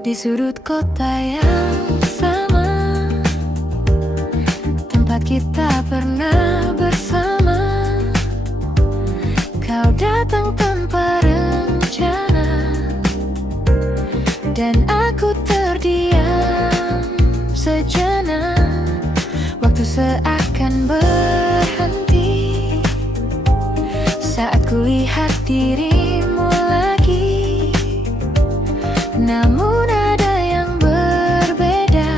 Di sudut kota yang sama, tempat kita pernah bersama. Kau datang tanpa rencana, dan aku terdiam sejenak. Waktu seakan berhenti saat kulihat dirimu lagi. Namun ada yang berbeda,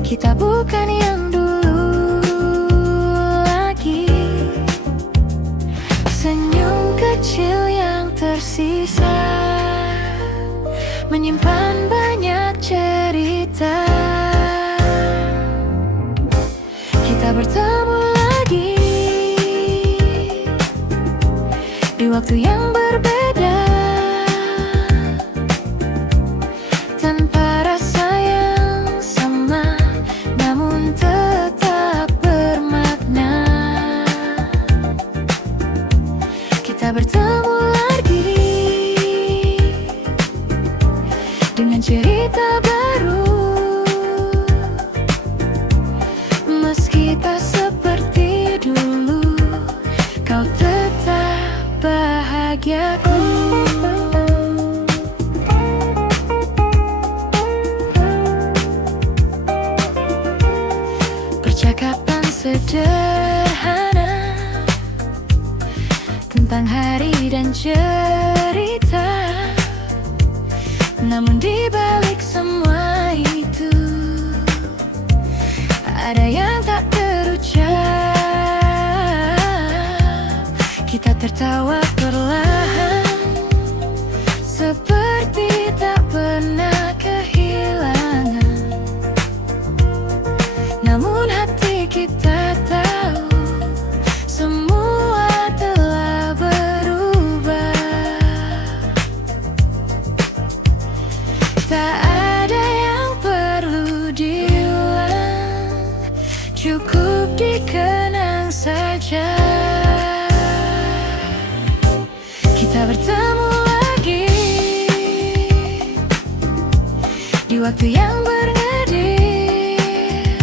kita bukan yang dulu lagi. Senyum kecil yang tersisa menyimpan banyak cerita. Kita bertemu lagi di waktu yang berbeda, tanpa rasa yang sama, namun tetap bermakna. Kita bertemu lagi dengan cerita baru. Meski tak seperti dulu, kau tetap bahagiaku. Percakapan sederhana tentang hari dan cerita, namun di balik semua itu ada yang tak terucap. Kita tertawa perlahan, seperti tak pernah kehilangan. Namun hati kita tahu semua telah berubah. Tak ada yang perlu diulang, cukup dikenang saja. Kita bertemu lagi di waktu yang bernadil,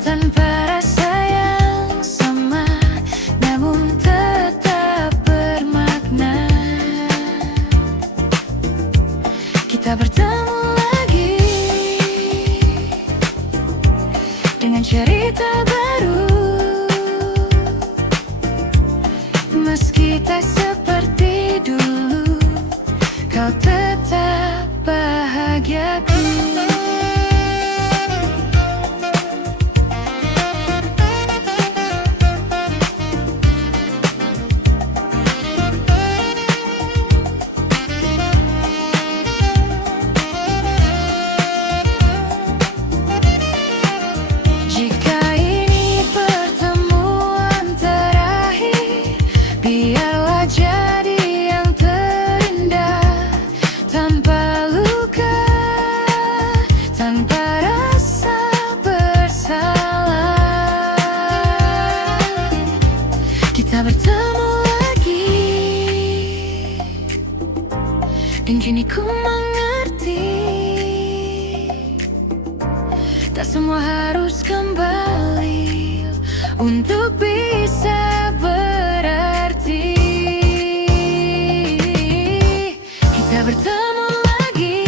tanpa rasa yang sama, namun tetap bermakna. Kita bertemu lagi dengan cerita baru. Meski tak seperti dulu, kau tetap bahagiaku. Jika ini pertemuan terakhir, biarlah jadi yang terindah, tanpa luka, tanpa rasa bersalah. Kita bertemu lagi, dan kini ku mengerti, tak semua harus kembali untuk bisa berarti. Kita bertemu lagi,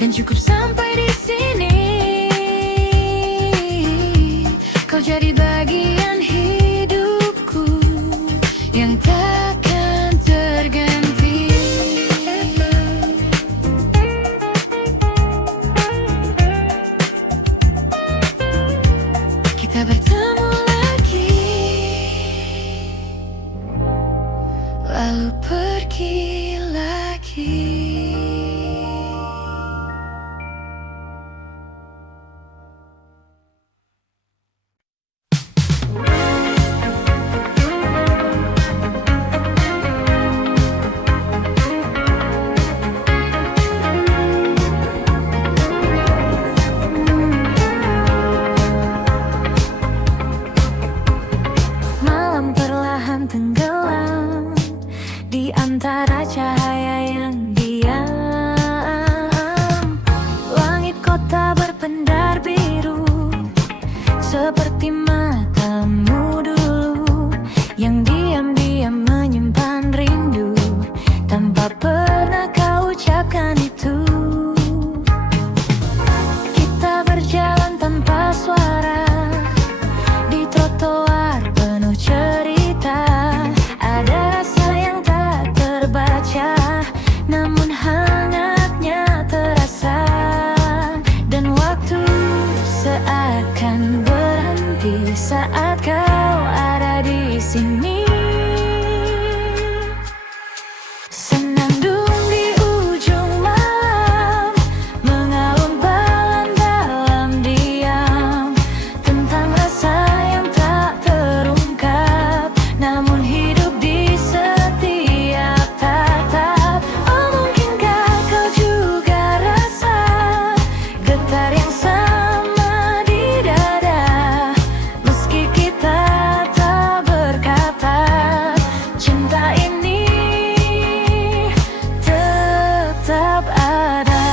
dan cukup sampai di sini. Kau jadi bagian hidupku yang takkan terganti. Kita bertemu lagi, lalu pergi lagi. Malam perlahan tenggelam di antara cahaya yang diam. Langit kota berpendar biru, seperti matamu dulu, yang diam-diam menyimpan rindu, tanpa pernah kau ucapkan itu. Kita berjalan tanpa suara, di trotoar penuh cerita. Ada rasa yang tak terbaca, namun hangatnya terasa. Dan waktu seakan berhenti saat kau ada di sini. Senandung di ujung malam, mengalun pelan dalam diam, tentang rasa yang tak terungkap, namun hidup di setiap tatap. Oh, mungkinkah kau juga rasa getar yang sama di dada, meski kita tak berkata, cinta ini tetap ada.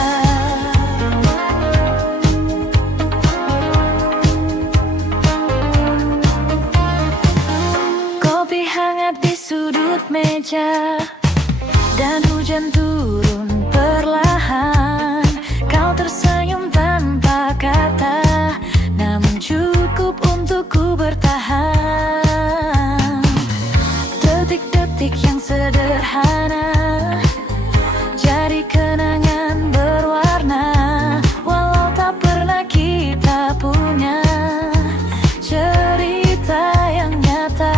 Kopi hangat di sudut meja, dan hujan turun perlahan. Kau tersenyum tanpa kata, namun cukup untuk ku bertahan. Detik-detik yang sederhana jadi kenangan berwarna, walau tak pernah kita punya cerita yang nyata.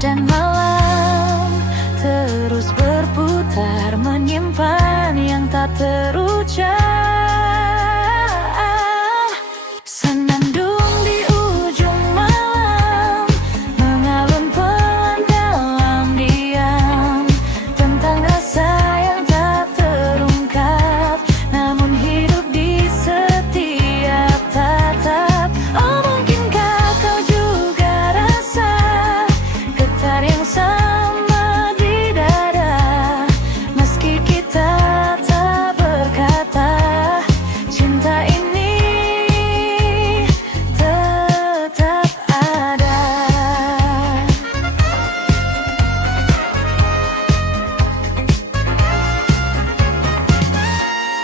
Dan malam terus berputar, menyimpan yang tak terucap. Senandung di ujung malam, mengalun pelan dalam diam, tentang rasa yang tak terungkap, namun hidup di setiap tatap. Oh, mungkinkah kau juga rasa getar yang sama di dada, meski kita tak berkata, cinta ini tetap ada.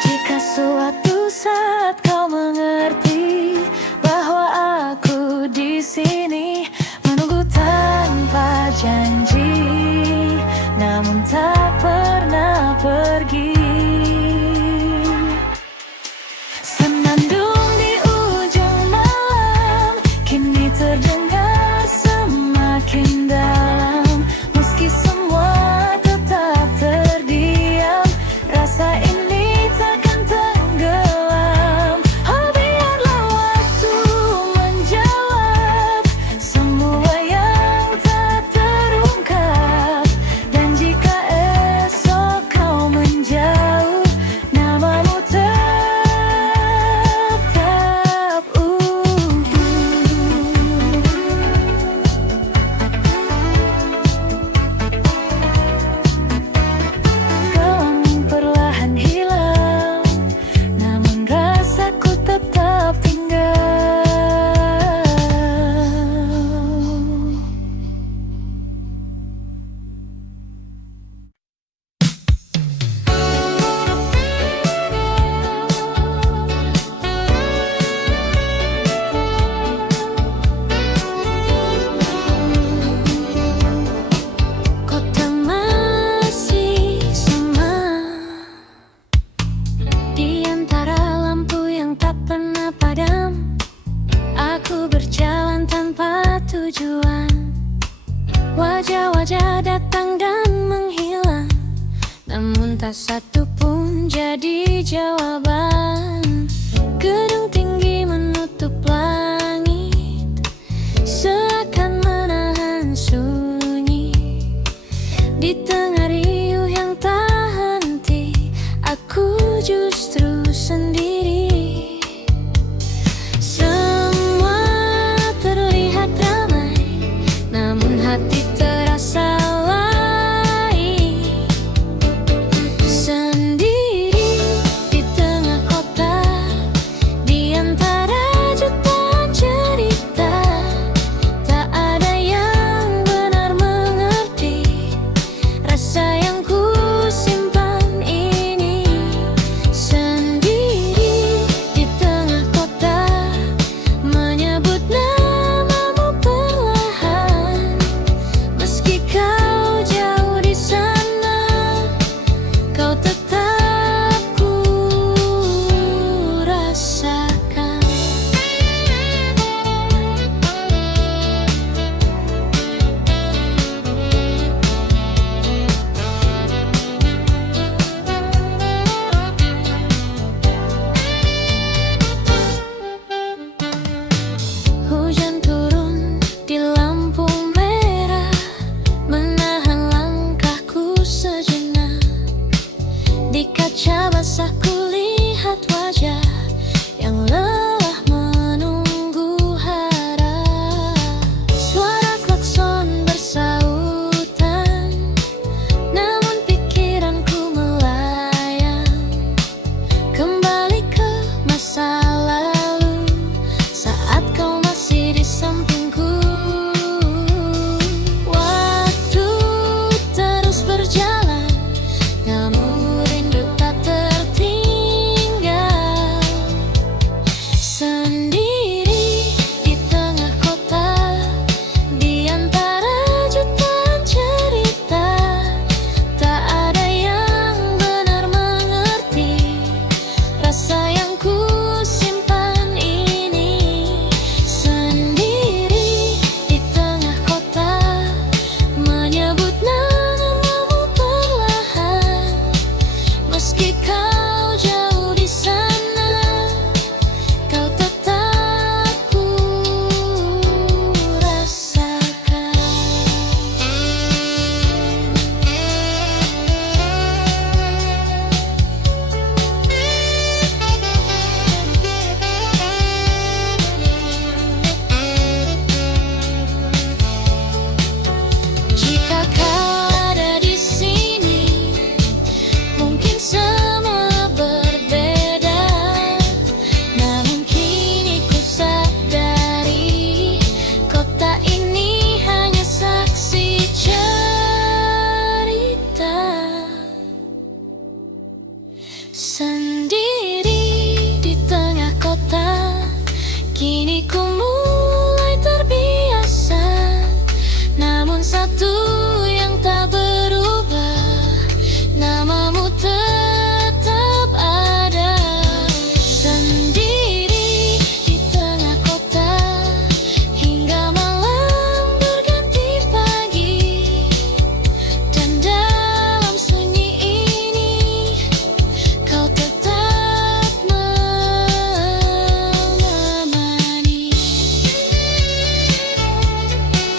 Jika suatu saat kau mengerti bahwa aku di sini, menunggu tanpa janji, namun tak pernah pergi. Senandung di ujung malam, kini terdengar semakin dalam, meski semua tetap terdiam, rasa ini takkan tenggelam. Oh, biarlah waktu menjawab semua yang tak terungkap. Dan jika esok kau menjauh, namamu tetap utuh. Gelang perlahan hilang, namun rasaku tetap tinggal. Kota masih sama, di antara lampu yang tak pernah padam. Aku berjalan tanpa tujuan, wajah-wajah datang dan menghilang, namun tak satu pun jadi jawaban. Gedung tinggi menutup langit, seakan menahan sunyi. Di tengah riuh yang tak henti, aku justru sendiri. Semua terlihat ramai, namun hati terasa layang. basah kulihat wajah yang lelah menunggu harap. Suara klakson bersautan, namun pikiranku melayang kembali ke masa lalu saat kau masih di sampingku. Waktu terus berjalan, namun rindu tak tertinggal. Sendiri di tengah kota, di antara jutaan cerita, tak ada yang benar mengerti rasa yang ku simpan ini. Sendiri di tengah kota, menyebut namamu perlahan. Meski kau jauh di sana, kau tetap ku rasakan. Jika kau ada di sini, mungkin semua berbeda. Namun kini ku sadari, kota ini hanya saksi cerita. Sendiri di tengah kota, kini ku mulai terbiasa. Namun satu yang tak berubah, namamu tetap ada. Sendiri di tengah kota, hingga malam berganti pagi. Dan dalam sunyi ini, kau tetap menemani.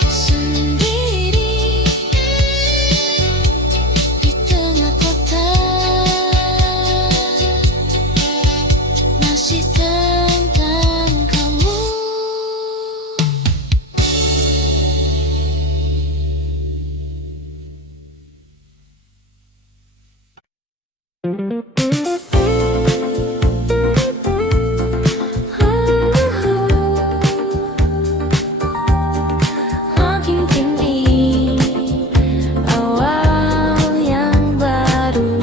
Sendiri di tengah kota, masih tentang kamu. Makin tinggi awal yang baru,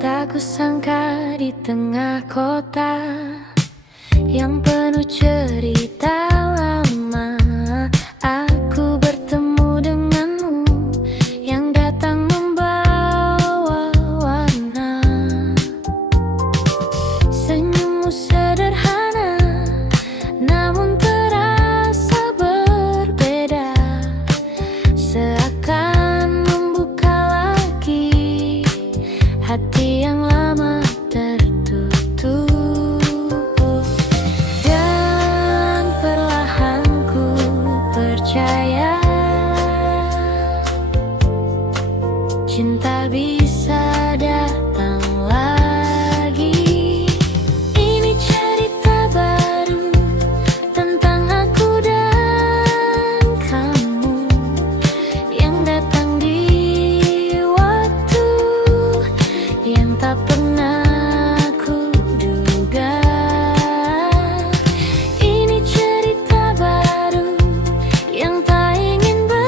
tak kusangka di tengah kota yang penuh cerita lama, aku bertemu denganmu yang datang membawa warna. Senyummu sederhana, namun terasa berbeda, seakan membuka lagi hati yang lama tertutup. Dan perlahan ku percaya, cinta bisa datang lagi. Ini cerita baru tentang aku dan kamu, yang datang di waktu yang tak pernah ku duga. Ini cerita baru yang tak ingin berlalu.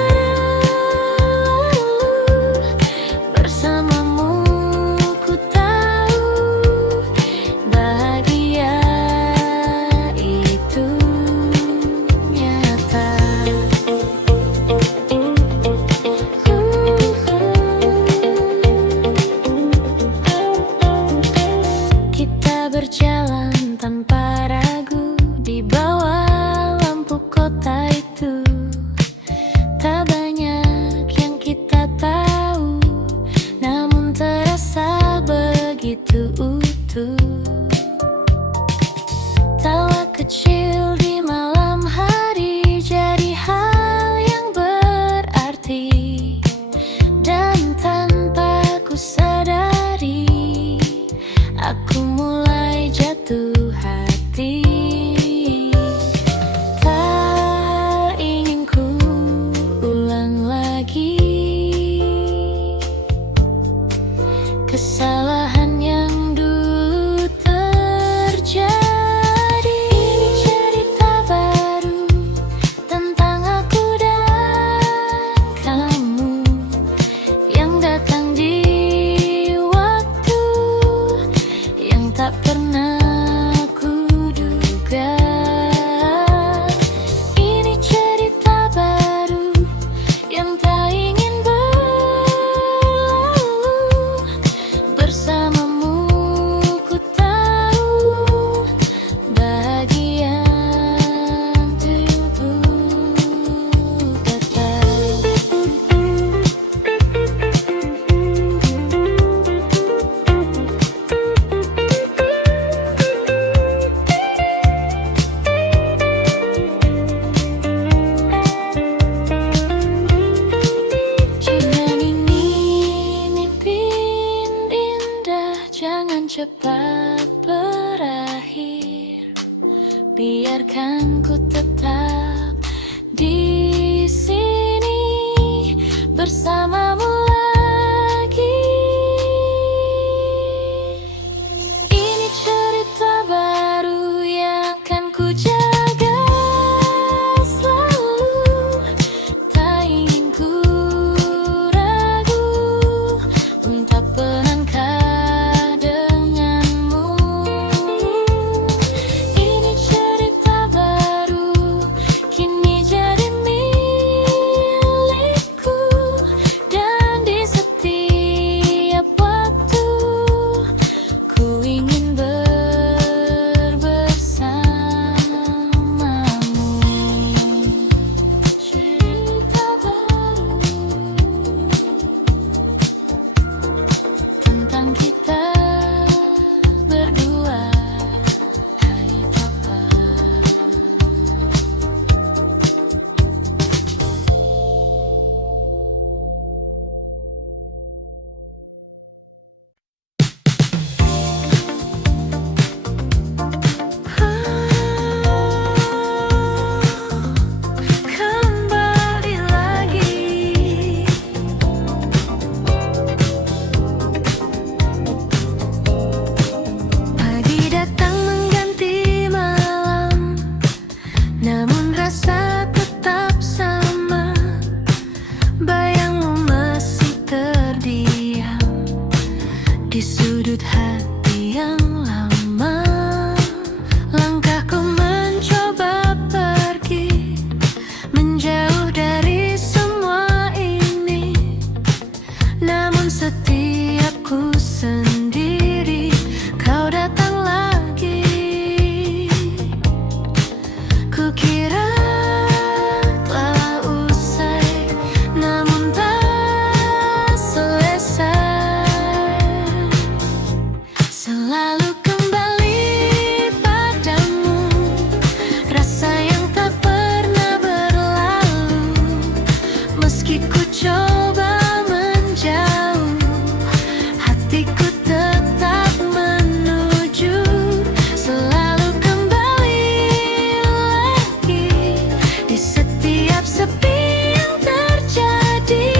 sepi yang terjadi,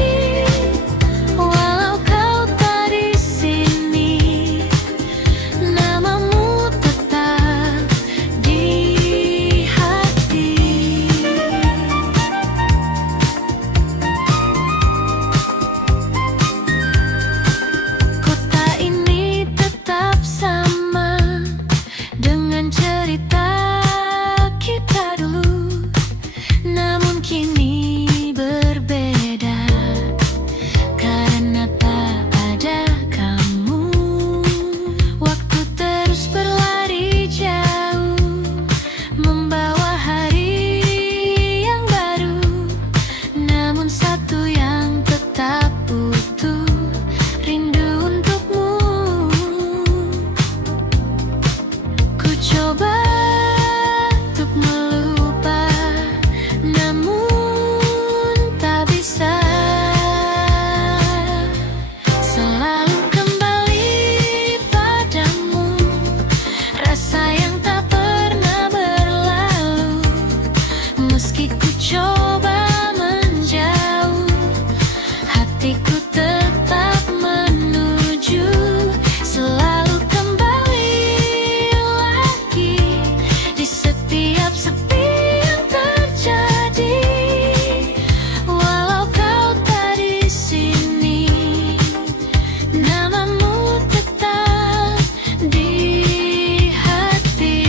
walau kau tak di sini, namamu tetap di hati. Kota ini tetap sama dengan cerita kita dulu, namun kini berbeda karena tak ada kamu. Waktu terus berlari jauh, membawa hari yang baru, namun satu yang tetap utuh, rindu untukmu. Ku coba untuk melupa, namun tak bisa. Selalu kembali padamu, rasa yang tak pernah berlalu. Meski ku coba menjauh, hatiku tetap menuju. Selalu kembali lagi di setiap sepi yang terjadi, walau kau tak di sini, namamu tetap di hati.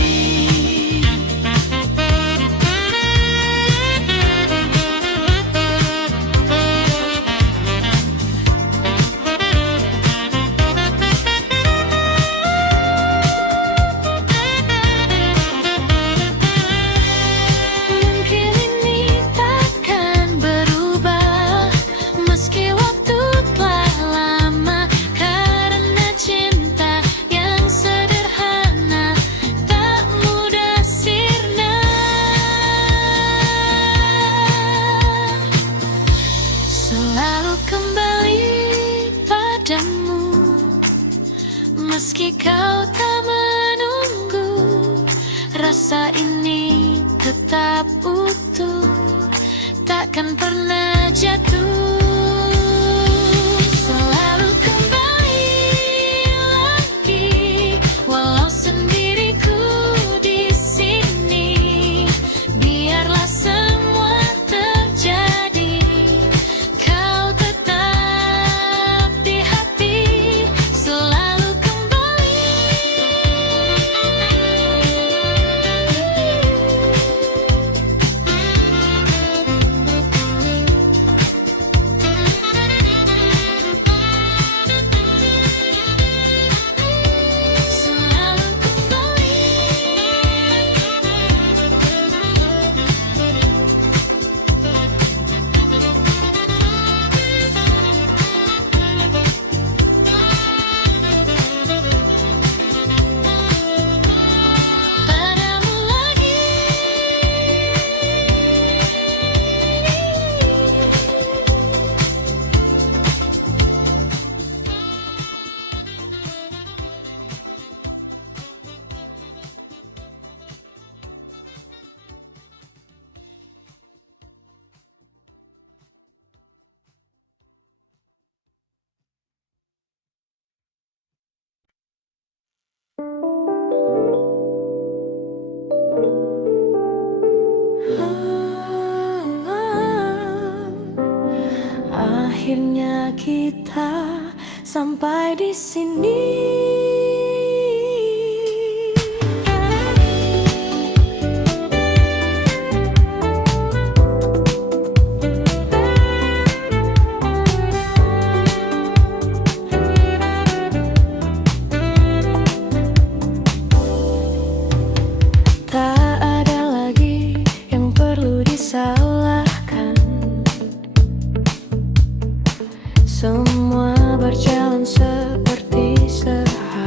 Mungkin ini takkan berubah, meski waktu telah lama, karena cinta yang sederhana tak mudah sirna. Selalu kembali padamu, meski kau tak menunggu, rasa ini tetap utuh, takkan pernah jatuh. Selalu kembali lagi, walau sendiriku di sini. Biarlah semua terjadi, kau tetap di hati. Selalu kembali. Selalu kembali. Padamu lagi. Akhirnya kita sampai di sini. Tak ada lagi yang perlu disalahkan. Semua berjalan seperti seharusnya.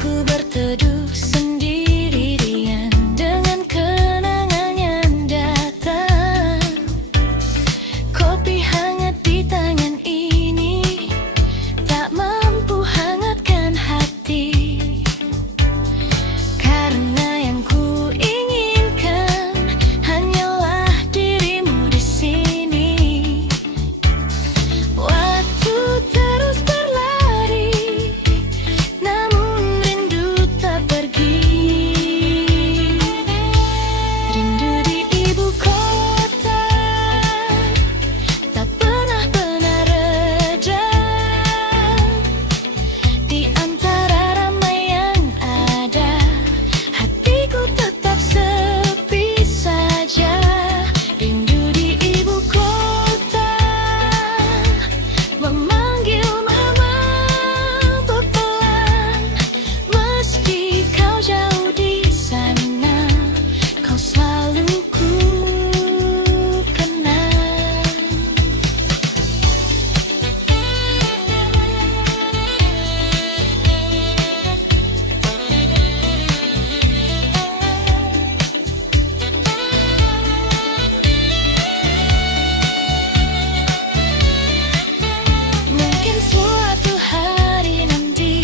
Ku berteduh sendirian dengan kenangan yang datang. Kopi hangat di tangan ini tak mampu hangatkan hati, karena yang ku inginkan hanyalah dirimu di sini. Waktu terus berlari, namun rindu tak pergi. Rindu di ibu kota tak pernah reda. Di antara ramai yang ada, hatiku tetap sepi saja. Rindu di ibu kota, memanggil mama pelan. Meski kau jauh di sana, kau selalu ku kenang. Mungkin suatu hari nanti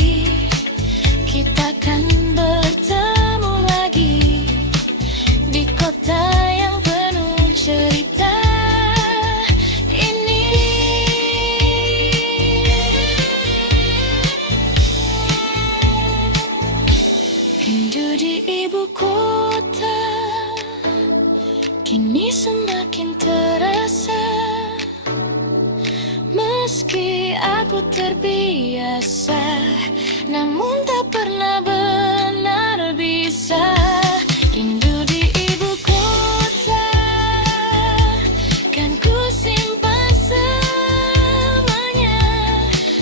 kita akan bertemu lagi di kota yang penuh cerita ini. Rindu di ibu kota kini semakin terasa. Meski aku terbiasa, namun tak pernah benar bisa. Rindu di ibu kota kan ku simpan selamanya,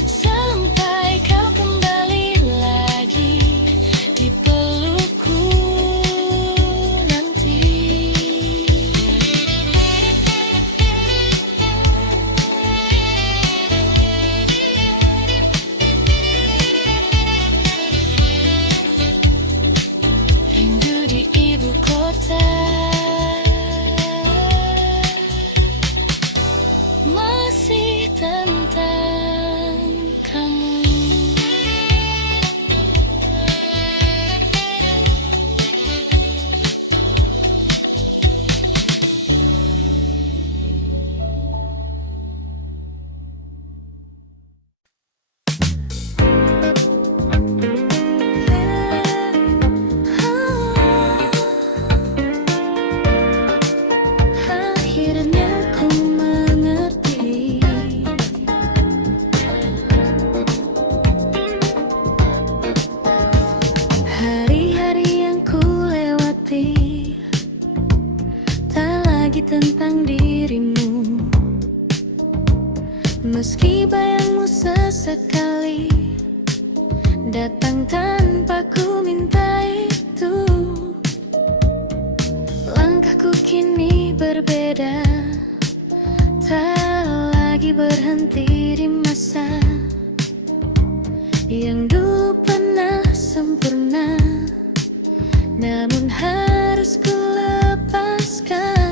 sampai kau kembali lagi di pelukku nanti. Rindu di ibu kota, masih tentang kamu. Akhirnya ku mengerti, hari-hari yang ku lewati tak lagi tentang dirimu. Meski bayangmu sesekali datang tanpa ku minta itu, langkahku kini berbeda, tak lagi berhenti di masa yang dulu pernah sempurna, namun harus ku lepaskan.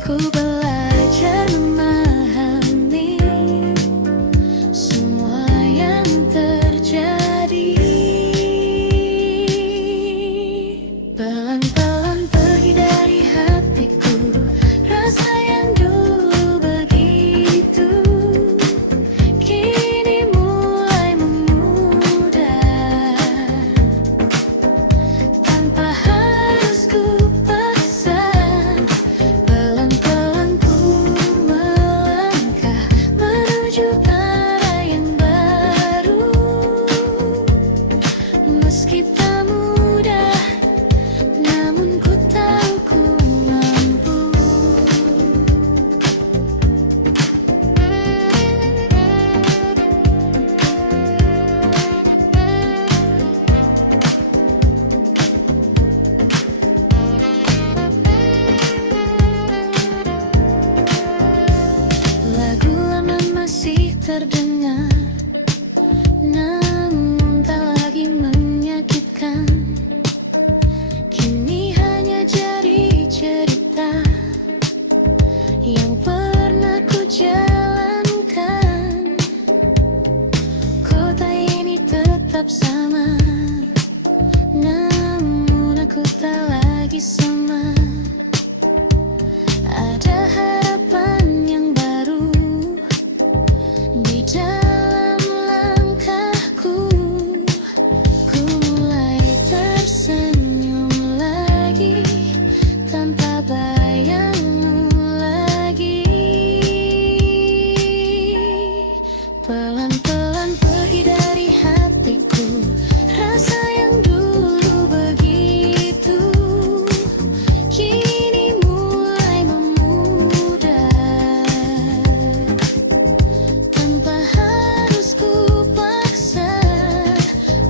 Ku belajar memahami semua yang terjadi. Pelan-pelan pergi dari hatiku rasa yang dulu begitu, kini mulai memudar tanpa harus ku paksa. Pelan-pelan ku melangkah menuju arah yang baru, meski tak mudah, namun ku tahu ku mampu. Lagu lama masih terdengar, namun tak lagi tetap sama, namun aku tak lagi sama. Ada harapan yang baru di dalam langkahku. Ku mulai tersenyum lagi tanpa bayangmu lagi. Pelan-pelan pergi dari hatiku rasa yang dulu begitu, kini mulai memudar tanpa harus ku paksa.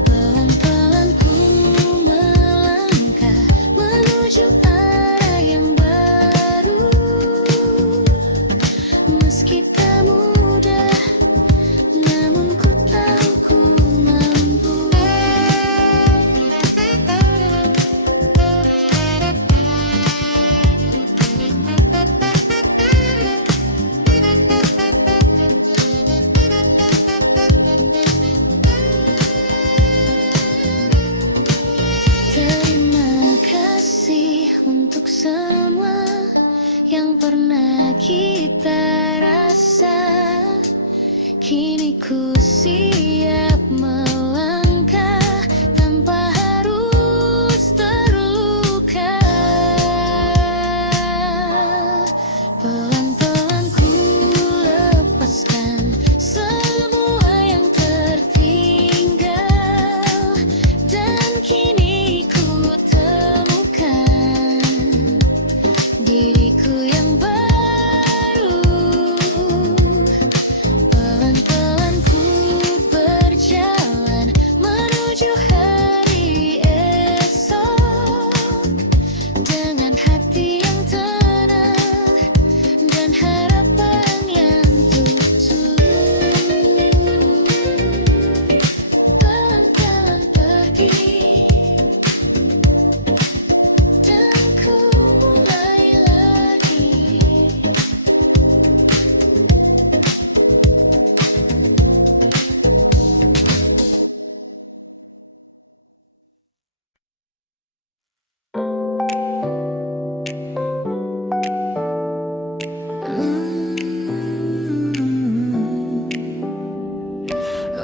Pelan-pelan ku melangkah menuju arah yang baru, meski tak mudah, namun ku tahu ku mampu. Terima kasih untuk semua yang pernah kita rasa. Kini ku siap melangkah tanpa harus terluka. Pelan-pelan ku lepaskan semua yang tertinggal, dan kini ku temukan diriku yang baru. Pelan-pelan ku berjalan menuju hari esok, dengan hati yang tenang dan harapan yang tulus. Pelan-pelan pergi dan ku mulai lagi.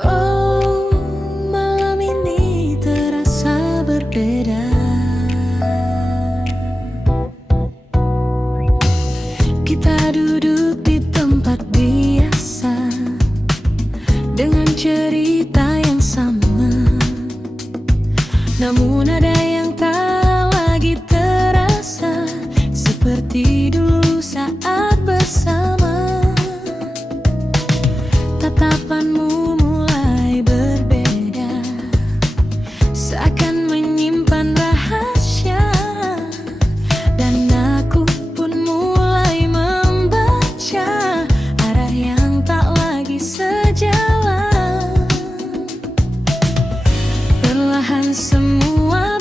Oh, malam ini terasa berbeda. Kita duduk di tempat biasa dengan cerita yang sama, namun ada yang tak lagi terasa seperti dulu saat bersama. Tatapanmu mulai berbeda, seakan menyimpan rahasia, dan aku pun mulai membaca arah yang tak lagi sejalan. Perlahan semua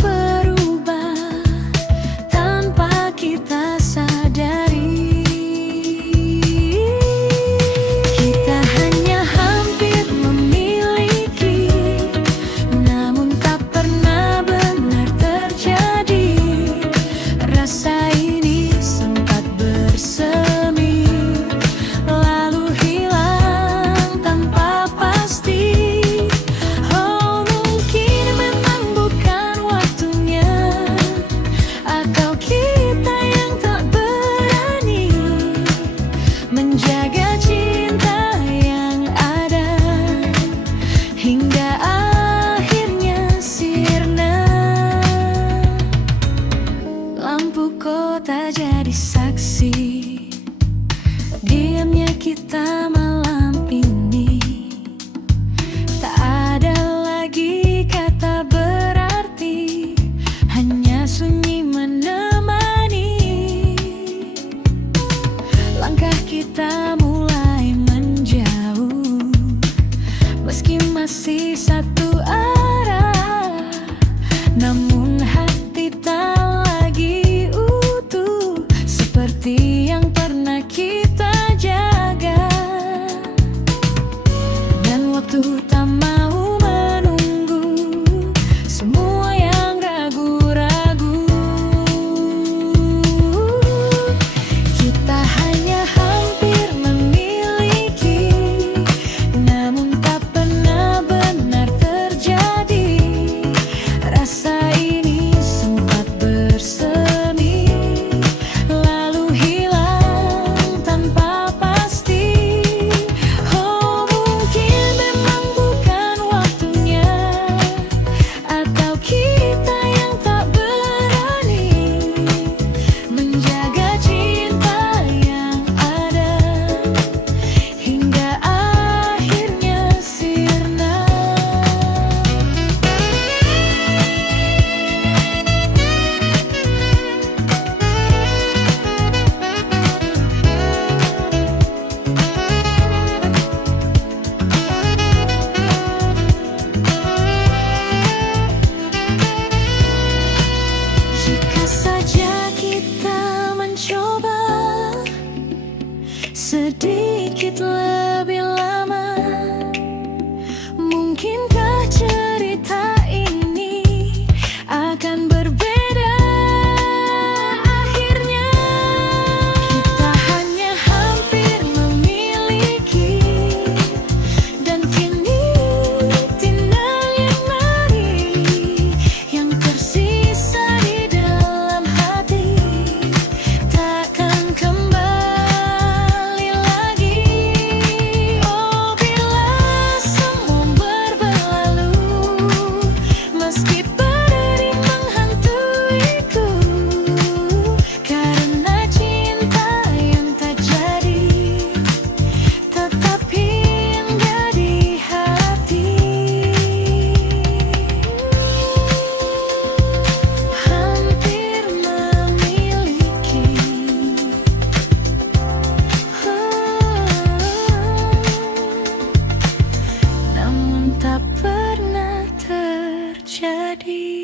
terjadi.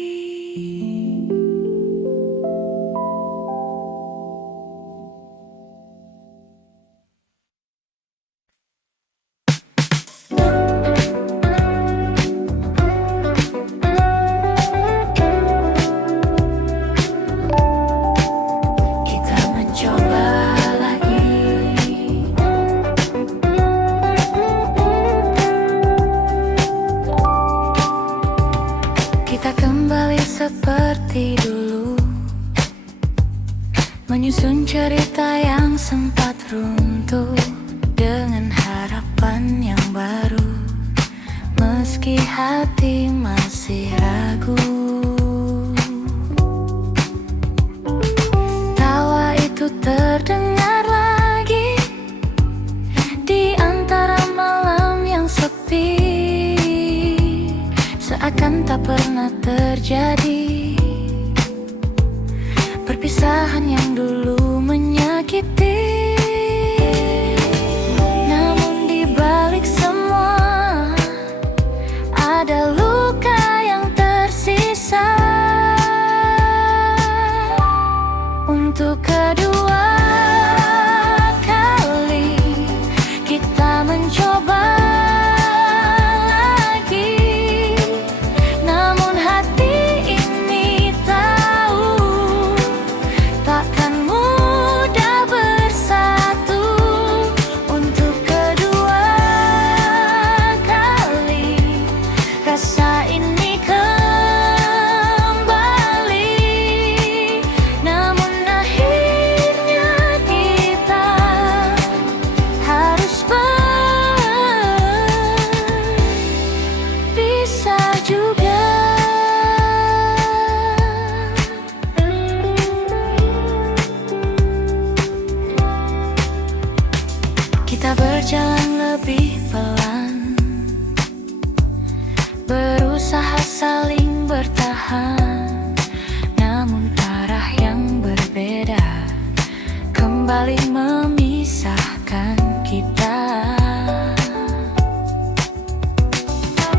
Kita mencoba lagi. Kita kembali seperti dulu, menyusun cerita yang sempat runtuh dengan harapan yang baru. Meski hati masih ragu, tawa itu terdengar lagi di antara malam yang sepi, seakan tak pernah terjadi. Perpisahan yang dulu menyakiti, namun di balik semua ada luka yang tersisa. Untuk kedua kali kita mencoba lagi, namun hati ini tahu takkan mudah bersatu. Untuk kedua kali rasa ini kembali, namun akhirnya kita harus berpisah juga. Kita berjalan lebih pelan, berusaha saling bertahan, namun arah yang berbeda kembali memisahkan kita.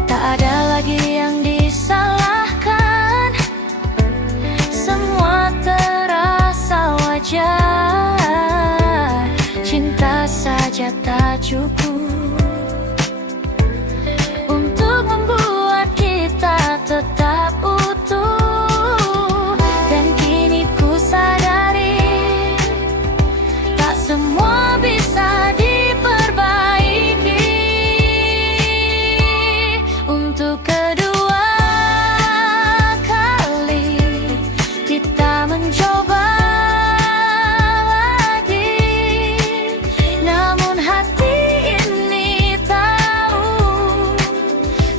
Tak ada lagi yang disalahkan, semua terasa wajar. Cinta saja tak cukup untuk membuat kita tetap utuh. Dan kini ku sadari, tak semua bisa diperbaiki. Untuk kedua kali kita mencoba lagi, namun hati ini tahu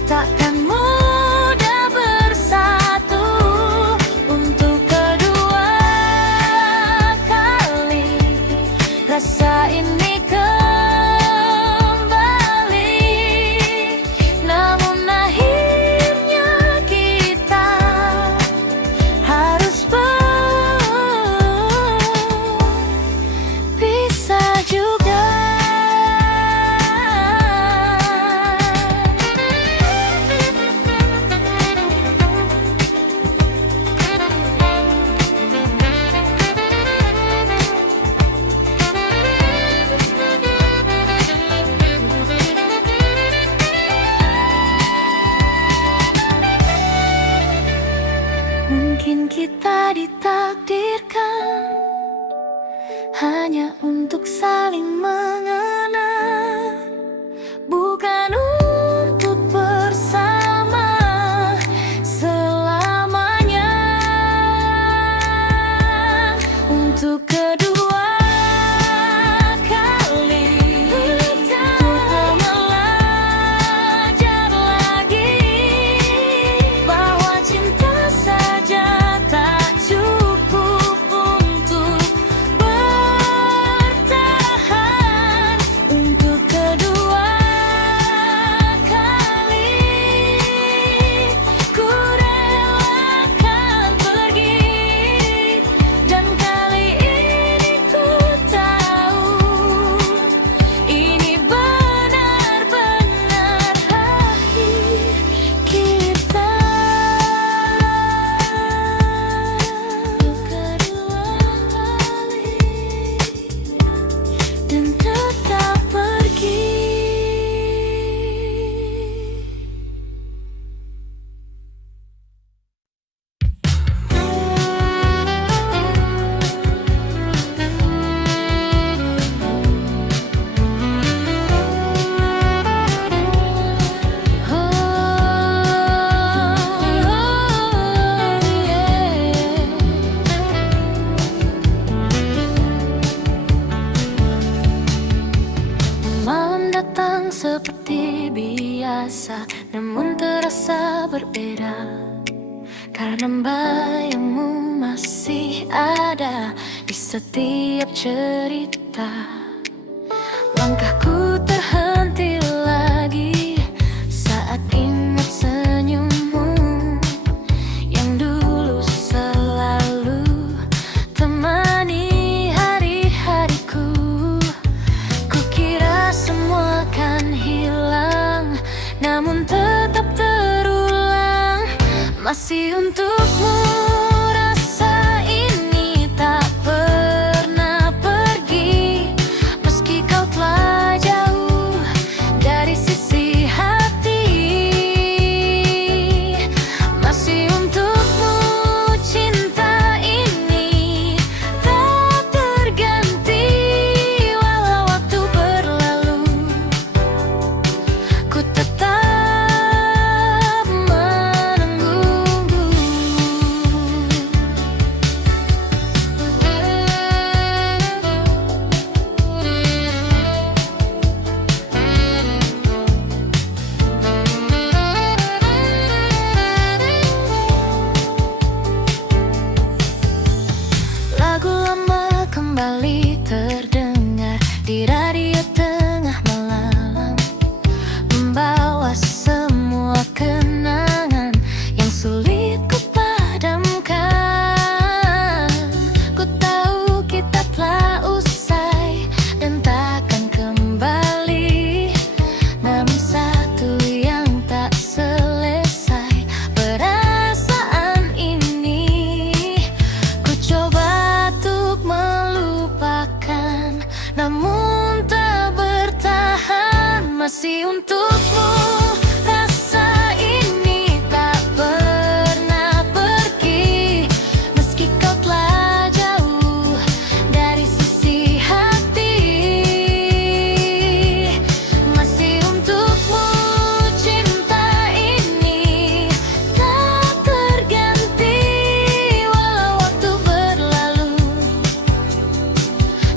takkan mudah bersatu. Untuk kedua kali rasa ini kembali, namun akhirnya kita harus berpisah juga. Mungkin kita ditakdirkan hanya untuk saling mengenal, bukan untuk bersama selamanya. Untuk kedua kali untuk belajar lagi bahwa cinta saja tak cukup untuk bertahan. berbeda, karena bayangmu masih ada di setiap cerita. Langkahku terhenti lagi saat ingat senyummu yang dulu selalu temani hari-hariku. Kukira semua kan hilang, namun tetap terulang. Masih untukmu rasa ini tak pernah pergi, meski kau telah jauh dari sisi hati. Masih untukmu cinta ini tak terganti, walau waktu berlalu, ku tetap lagu lama kembali terdengar di radio tengah malam, membawa semua kenangan yang sulit ku padamkan. Ku tahu kita telah usai dan takkan kembali, namun satu yang tak selesai, perasaan ini ku coba melupakan, namun tak bertahan. Masih untukmu rasa ini tak pernah pergi, meski kau telah jauh dari sisi hati. Masih untukmu cinta ini tak terganti, walau waktu berlalu,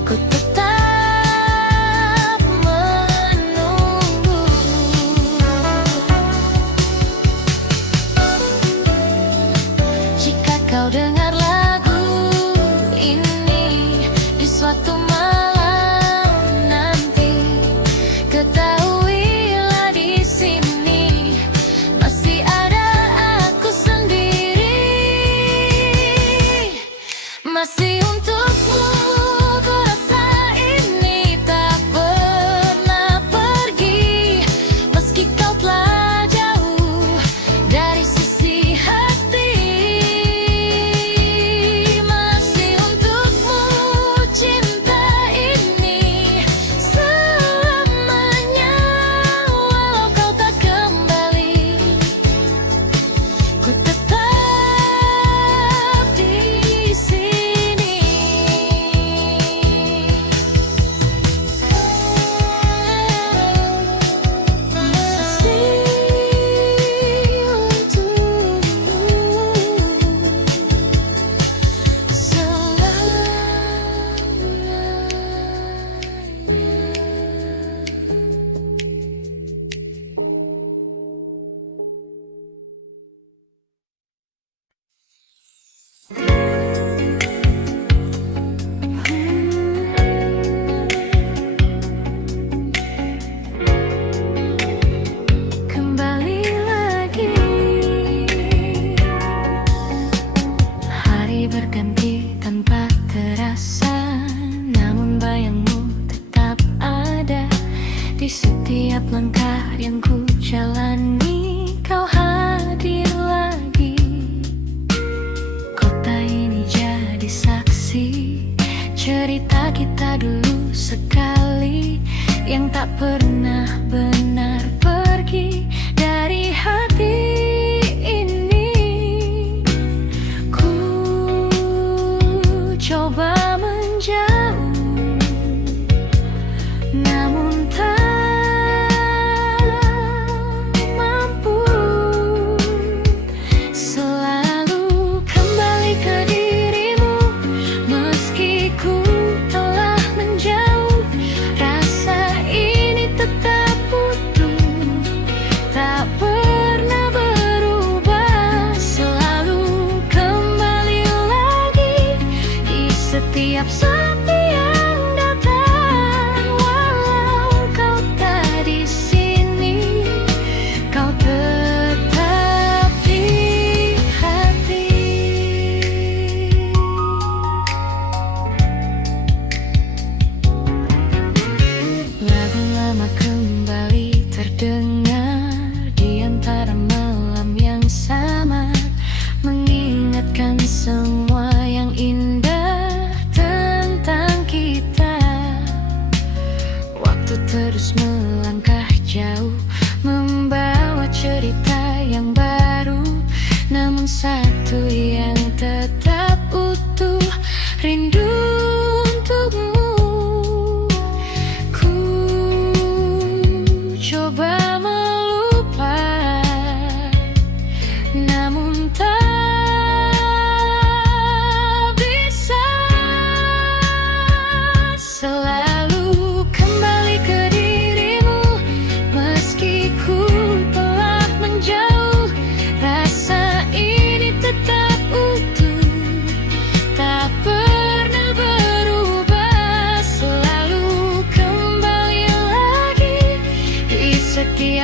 ku tetap menunggu. Jika kau dengar lagu ini di suatu malam nanti, ketahuilah di sini masih ada aku sendiri. Masih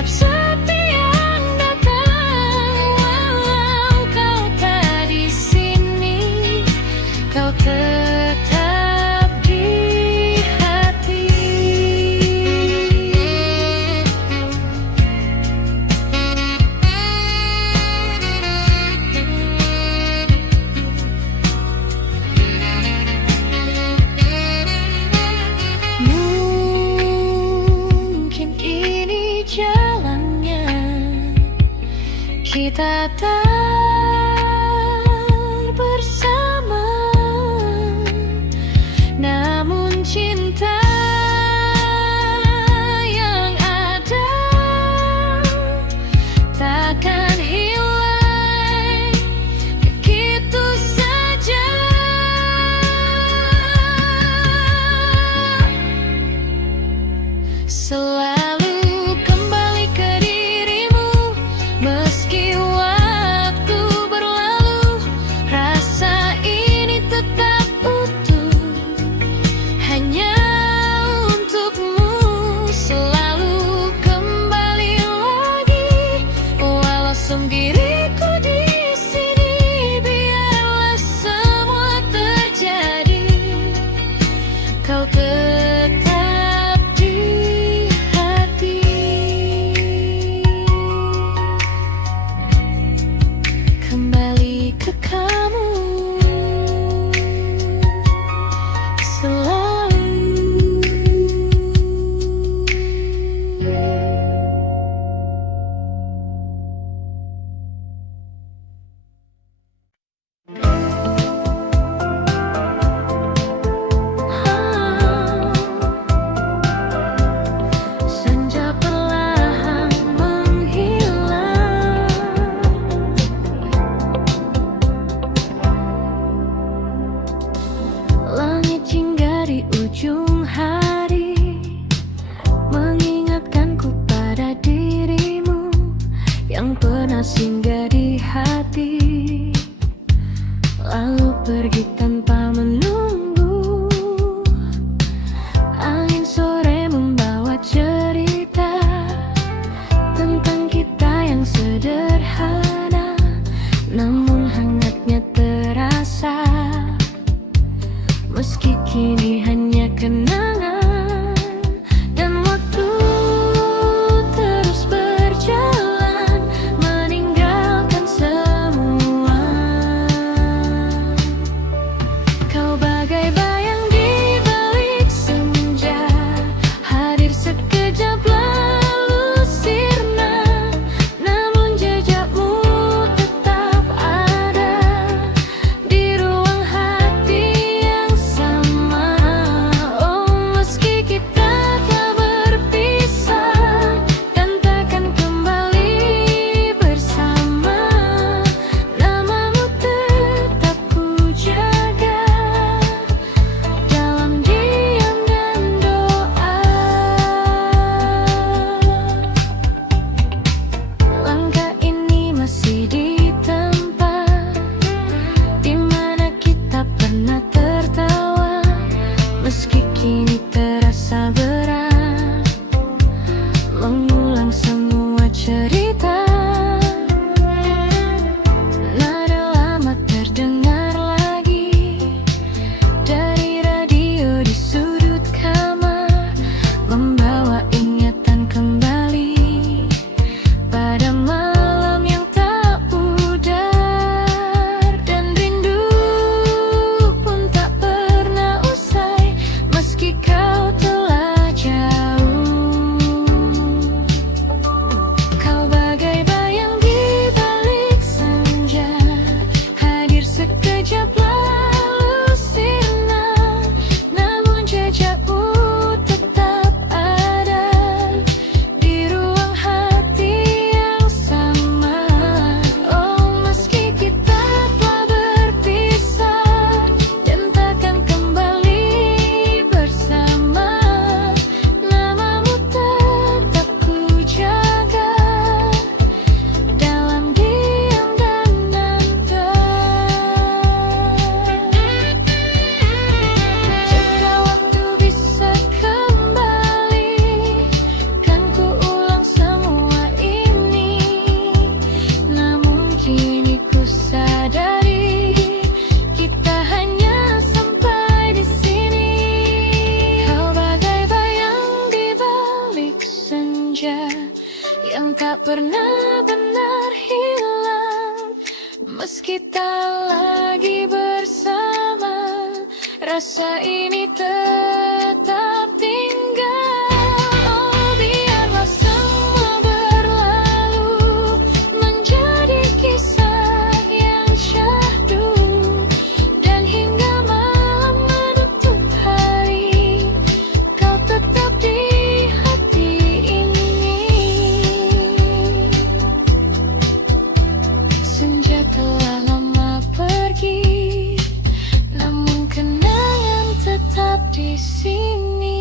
setiap sepi yang datang. Walau kau tak di sini, kau tetap di hati. Mungkin ini jalannya, kita tak bersama. Namun cinta yang ada takkan hilang begitu saja. Selalu kembali ke dirimu, meski waktu berlalu, rasa ini tetap utuh. Hanya untukmu, selalu kembali lagi. Walau sendiriku di sini, biarlah semua terjadi. Kau tetap di hati. Kembali ke kamu selalu. Senja perlahan menghilang, langit hingga di ujung hari mengingatkanku pada dirimu yang pernah singgah di hati, lalu pergi tanpa menunggu. Angin sore membawa cerita tentang kita yang sederhana, namun hangatnya terasa. Meski kini hanya kenangan, dan waktu terus berjalan meninggalkan semua. Meski tak lagi bersama, rasa ini tetap tinggal. Oh, biarlah semua berlalu, menjadi kisah yang syahdu. Dan hingga malam menutup hari, kau tetap di hati ini. Senja telah lama pergi, namun kenangan tetap di sini.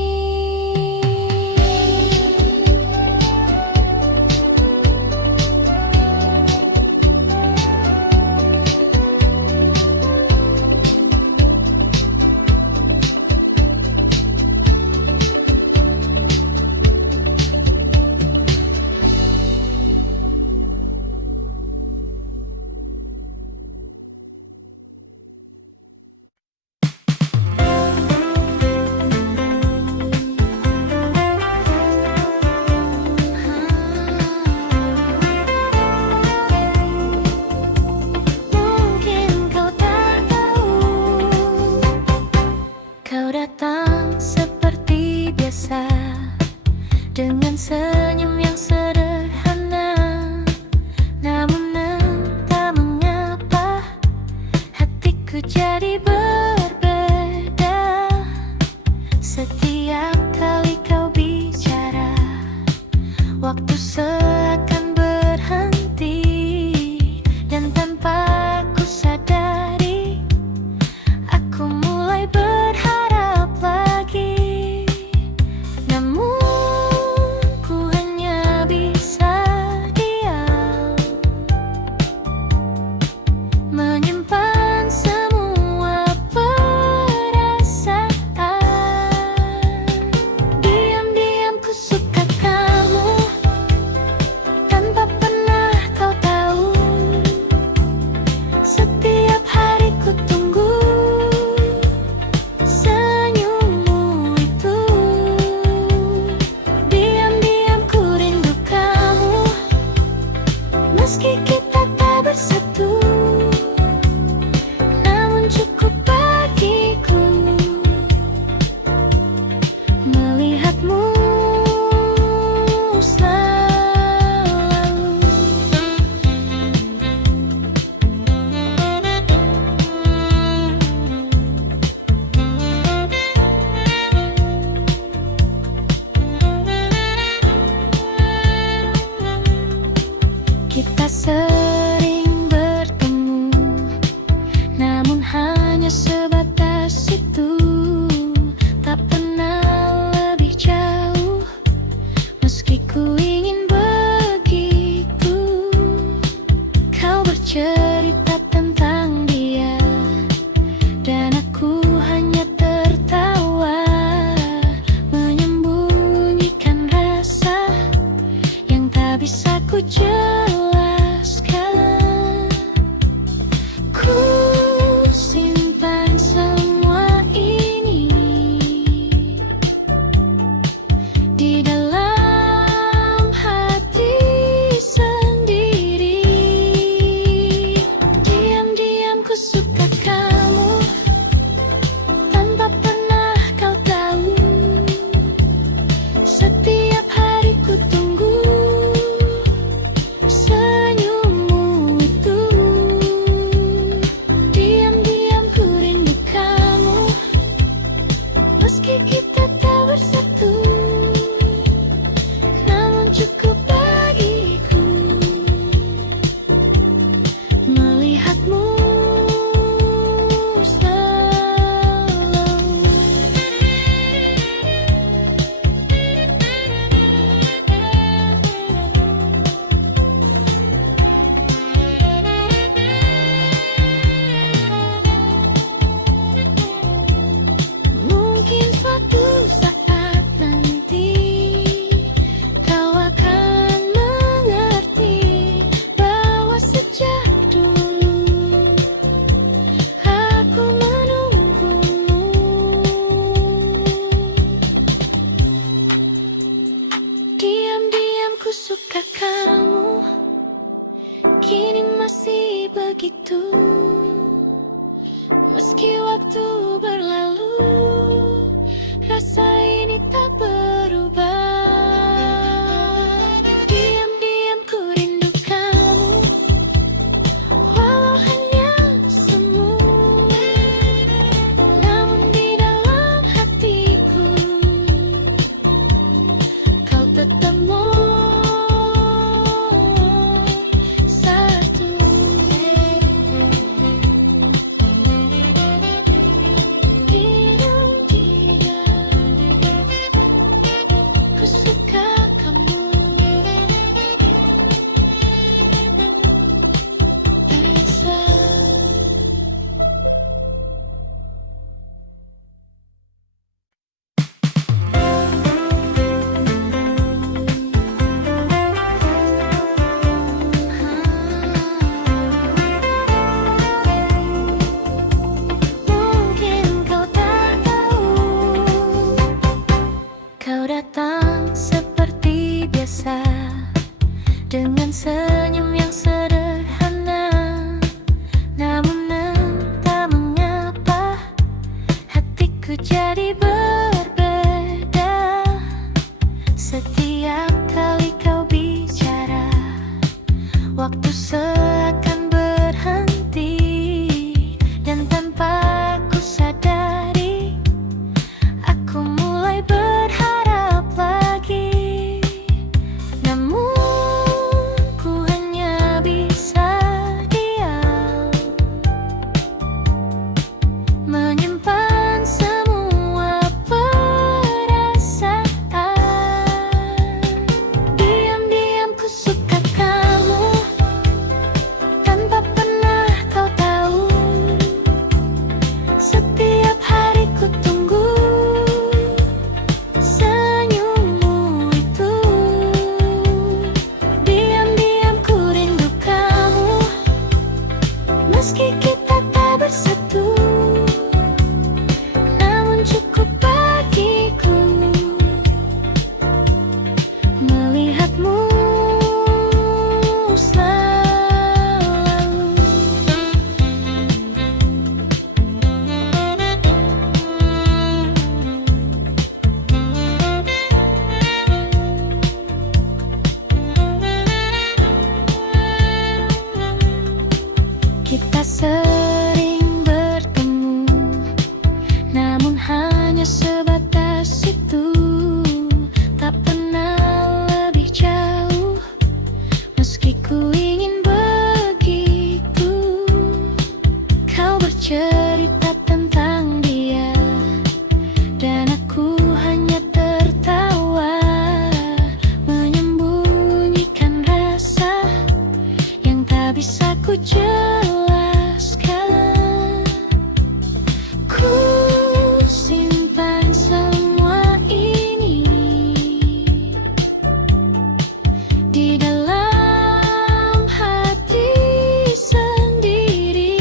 Mungkin kau tak tahu, kau datang seperti biasa, dengan senyum yang sederhana. Namun entah mengapa hatiku jadi berbeda. Setiap kali kau bicara, waktu seakan berhenti. Dan tanpa ku sadari, aku mulai berharap lagi. Namun ku hanya bisa diam, menyimpan semua perasaan. Diam-diam ku suka kamu, tanpa pernah kau tahu. Setiap hari ku tunggu senyummu itu. Diam-diam ku rindu kamu, meski kita tak bersatu. Namun cukup bagiku melihatmu selalu. Kita sering bertemu, namun hanya sebatas itu. Tak pernah lebih jauh, meski ku ingin begitu. Kau bercerita tentang dia, dan aku hanya tertawa, menyembunyikan rasa yang tak bisa ku jelaskan. Ku simpan semua ini di dalam hati sendiri. begitu. Meski waktu berlalu, rasa ini tak berubah. Diam-diam ku rindu kamu, walau hanya semu. Namun di dalam hatiku, kau tetap satu. Ku suka kamu. Bisa. Mungkin kau tak tahu, kau datang seperti biasa, dengan senyum yang sederhana. Namun entah mengapa hatiku jadi berbeda. Setiap kali kau bicara, waktu seakan berhenti. Dan tanpa ku sadari, aku mulai berharap lagi. Namun ku hanya bisa diam, menyimpan semua perasaan. Diam-diam ku suka kamu, tanpa pernah kau tahu. Setiap hari ku tunggu senyummu itu. Diam-diam ku rindu kamu, meski kita tak bersatu. Namun cukup bagiku melihatmu selalu. Kita sering bertemu, namun hanya sebatas itu. Tak pernah lebih jauh, meski ku ingin begitu. Kau bercerita tentang dia, dan aku hanya tertawa, menyembunyikan rasa yang tak bisa ku jelaskan. Ku simpan semua ini di dalam hati sendiri.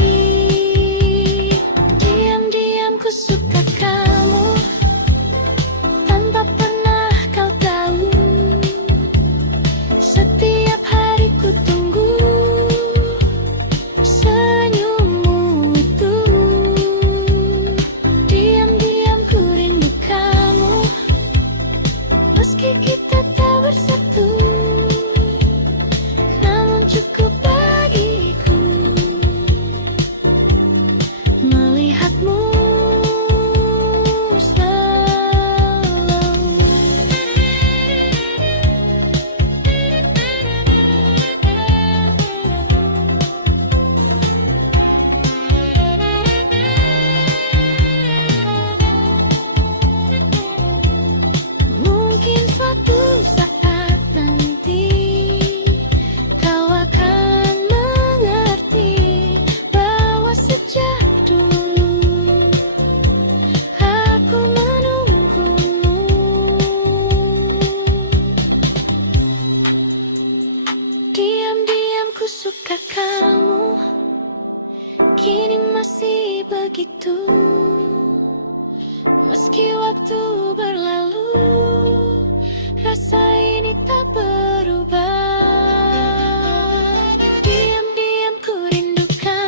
Diam-diam ku suka kamu, tanpa pernah kau tahu. Setiap hari ku tunggu senyummu itu. Diam-diam ku rindu kamu, meski kita tak bersatu. Namun cukup bagiku melihatmu selalu. Mungkin suatu saat nanti kau akan mengerti bahwa sejak dulu aku menunggumu. Diam-diam ku suka kamu, kini masih begitu. Meski waktu berlalu, rasa ini tak berubah. Diam-diam ku rindukan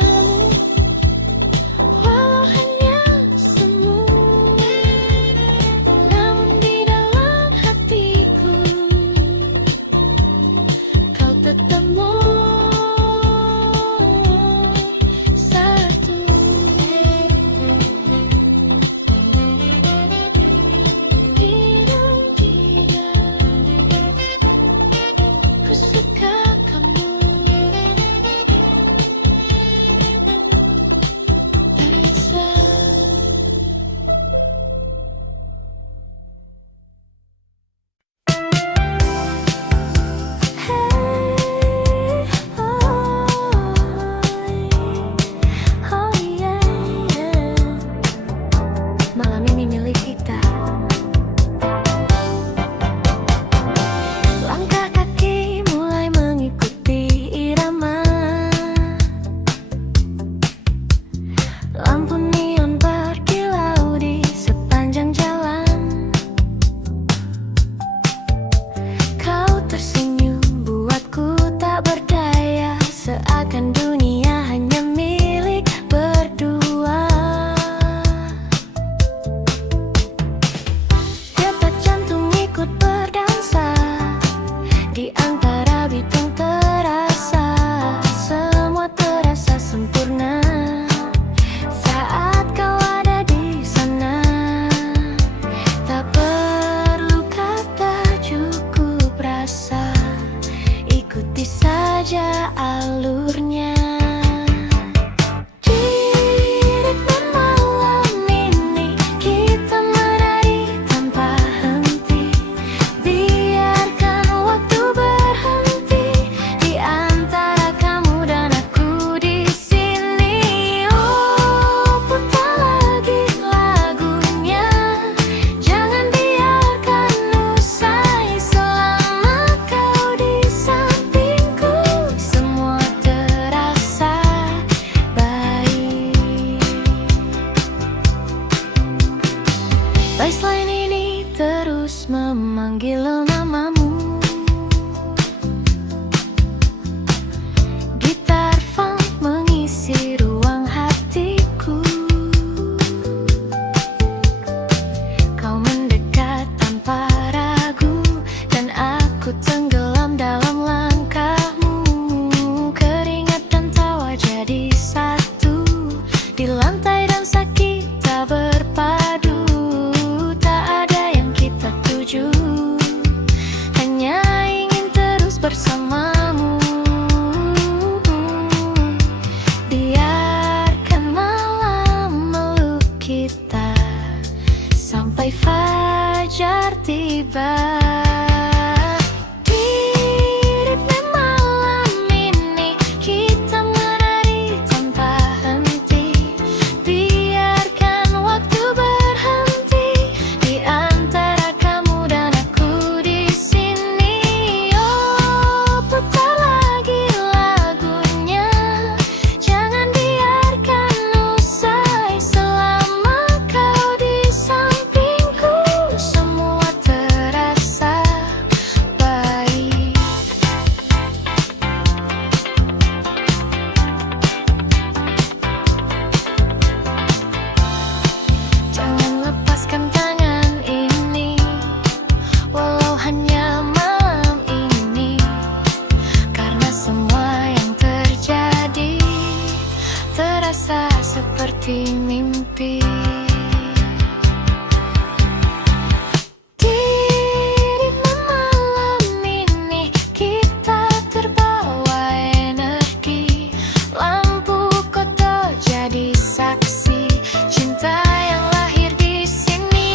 tiba. Di ritme malam ini kita menari tanpa henti. Biarkan waktu berhenti di antara kamu dan aku di sini. Oh, putar lagi lagunya, jangan biarkan usai. Selama kau di sampingku, semua terasa baik. Jangan lepaskan tangan ini, walau hanya malam ini, karena semua yang terjadi terasa seperti mimpi. Di ritme malam ini kita terbawa energi. Lampu kota jadi saksi cinta yang lahir di sini.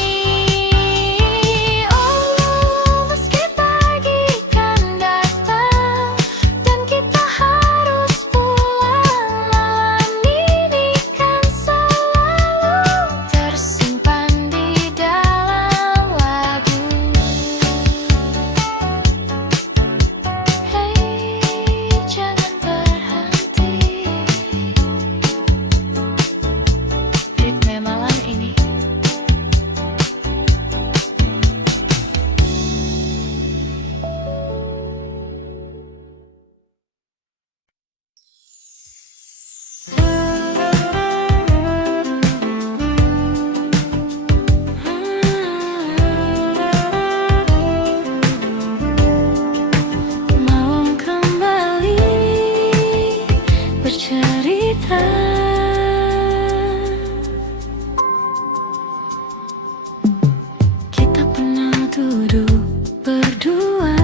Oh, meski pagi kan datang dan kita harus pulang, malam ini kan selalu tersimpan di dalam lagu. Hei, jangan berhenti. Ritme malam ini. Malam kembali bercerita. Kita pernah duduk berdua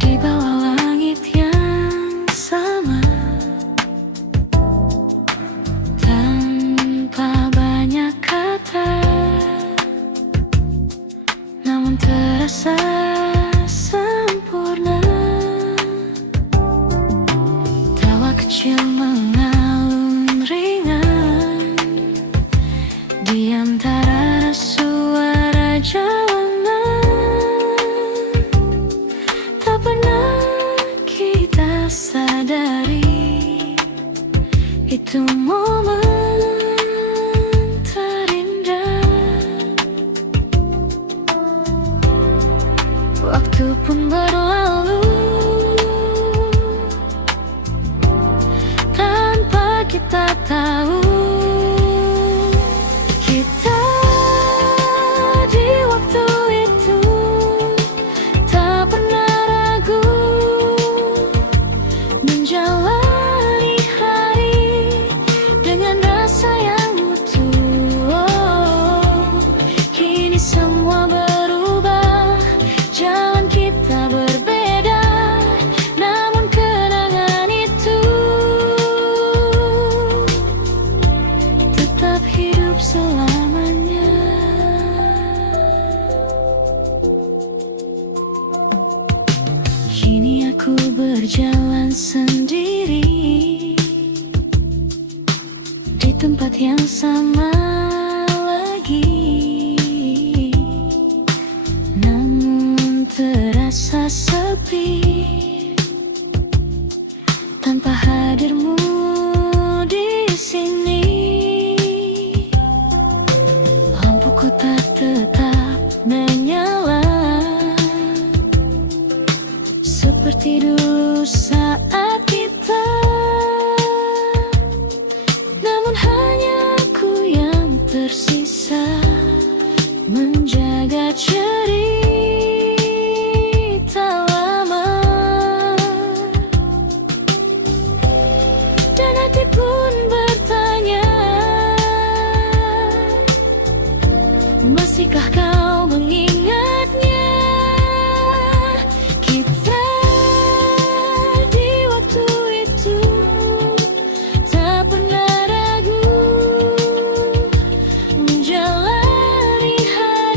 di bawah langit yang sama, tanpa banyak kata, namun terasa sempurna. Tawa kecil mengalun ringan di antara suara jalanan. Tak pernah kita sadari itu momen terindah. Waktu pun berlalu tanpa kita tahu. Kita di waktu itu tak pernah ragu menjalani hari dengan rasa yang utuh. Oh, kini semua berubah, jalan kita berbeda, namun kenangan itu tetap hidup selamanya. Kini aku berjalan sendiri di tempat yang sama lagi, namun terasa sepi tanpa hadirmu di sini. Lampuku tak tetap menyala seperti dulu saat kita, namun hanya aku yang tersisa menjaga cerita lama. Dan hati pun bertanya, masihkah kau mengingatnya? Kita di waktu itu tak pernah ragu menjalani hari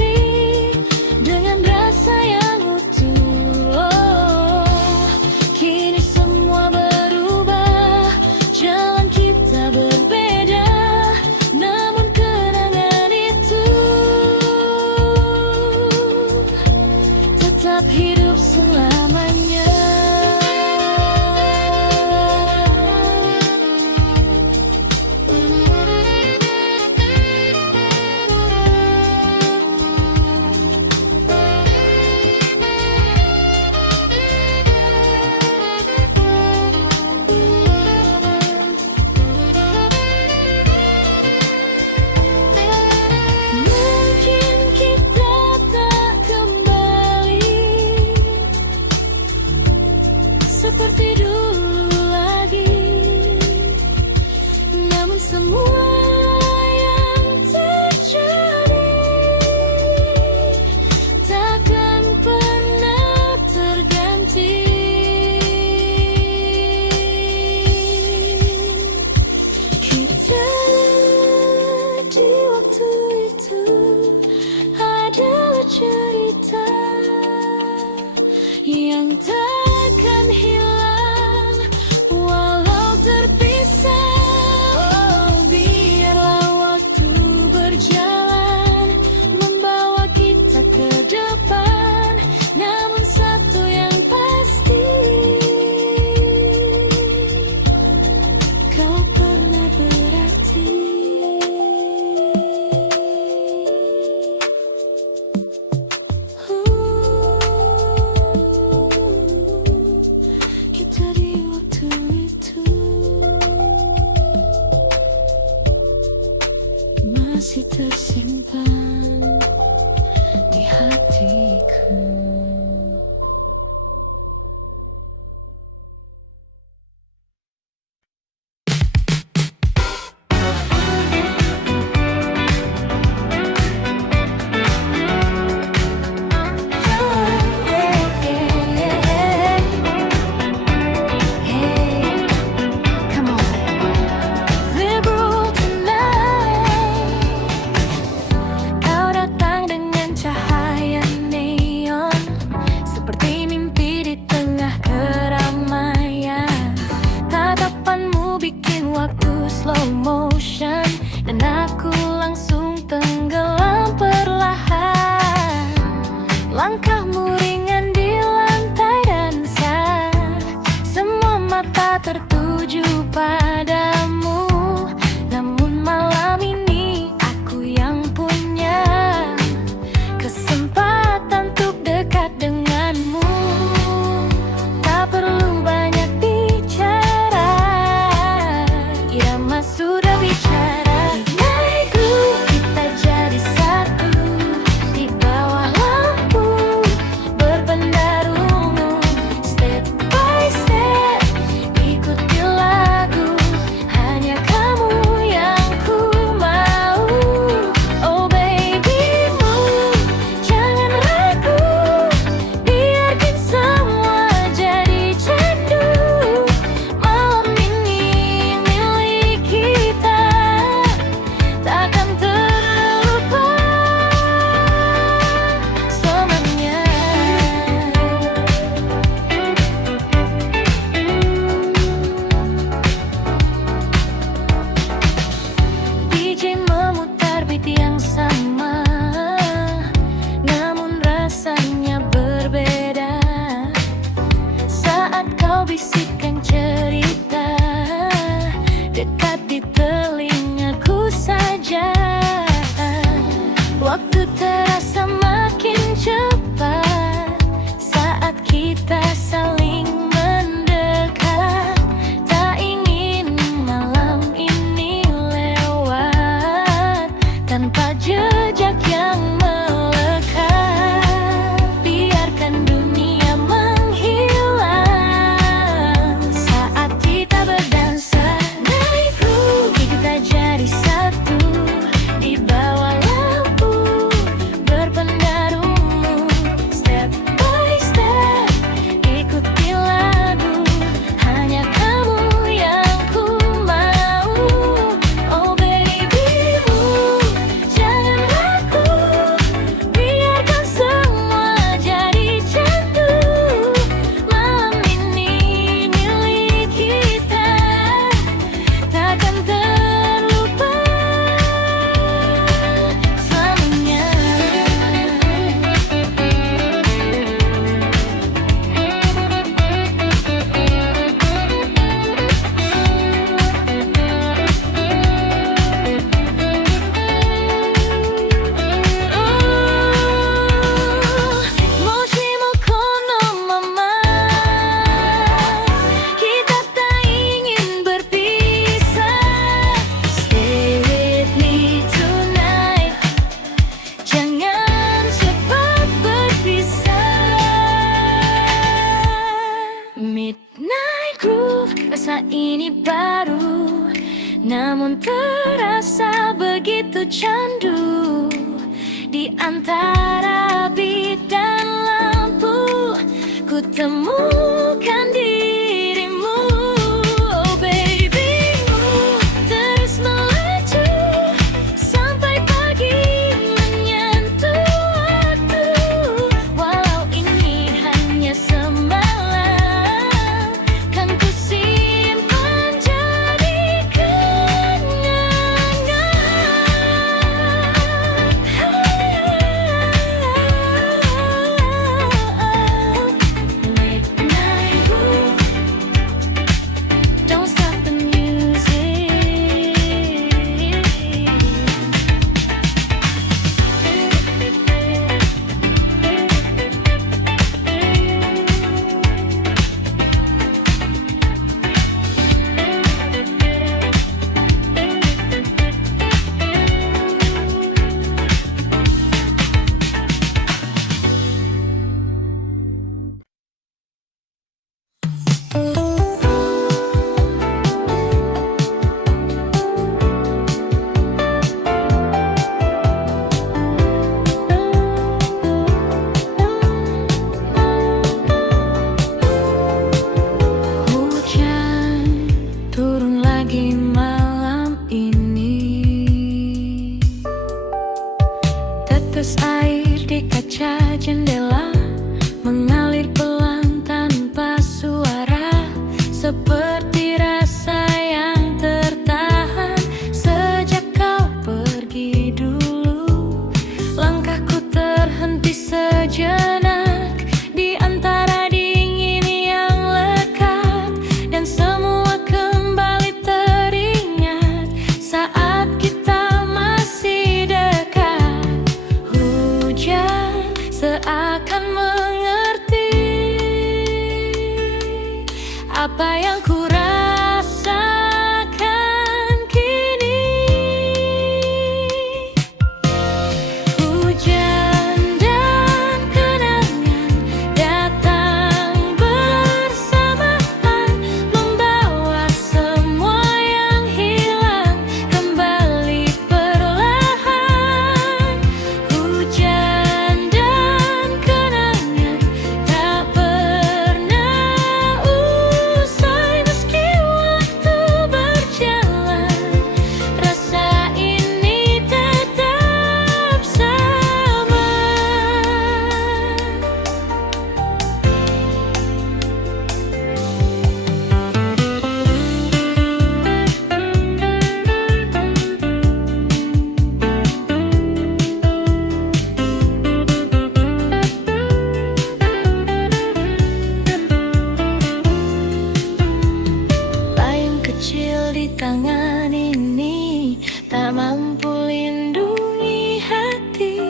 tersimpan di hatiku. Slow motion dan aku langsung tenggelam perlahan. Langkahmu ringan di lantai dansa, semua mata tertuju padamu. Namun malam ini aku yang punya kesempatan untuk dekat denganmu. Tak perlu banyak bicara, irama sudah bicara. Naik groove, kita jadi satu di bawah lampu berpendar ungu. Step by step, ikuti lagu, hanya kamu yang ku mau. Oh baby move, jangan ragu, biarkan semua jadi candu. Malam ini milik kita, takkan terlupa selamanya. DJ memutar beat yang sama, namun rasanya berbeda. Saat kau bisikkan cerita dekat di telingaku saja, waktu terasa makin cepat saat kita saling mendekat. Tak ingin malam ini lewat tanpa jejak yang melekat. Biarkan dunia menghilang saat kita berdansa. Naik groove, kita jadi satu di bawah lampu berpendar ungu. Step by step, ikuti lagu, hanya kamu yang ku mau. Oh baby move, jangan ragu, biarkan semua jadi candu. Malam ini milik kita, takkan terlupa selamanya. Moshimo kono mama, kita tak ingin berpisah. Stay with me tonight, jangan cepat berpisah. Midnight groove, rasa ini baru, namun terasa begitu candu. Di antara beat dan lampu, ku temukan dirimu. Oh baby move, terus melaju sampai pagi menyentuh waktu. Walau ini hanya semalam, kan ku simpan jadi kenangan. Midnight groove, seperti rasa yang tertahan sejak kau pergi dulu. Langkahku terhenti sejenak di antara dingin yang lekat, dan semua kembali teringat saat kita masih dekat. Hujan seakan mengerti apa yang ku rasakan kini. Hujan dan kenangan datang bersamaan, membawa semua yang hilang kembali perlahan. Hujan dan kenangan tak pernah usai meski waktu berjalan. Rasa ini tetap sama. Layang kecil di tangan ini tak mampu lindungi hati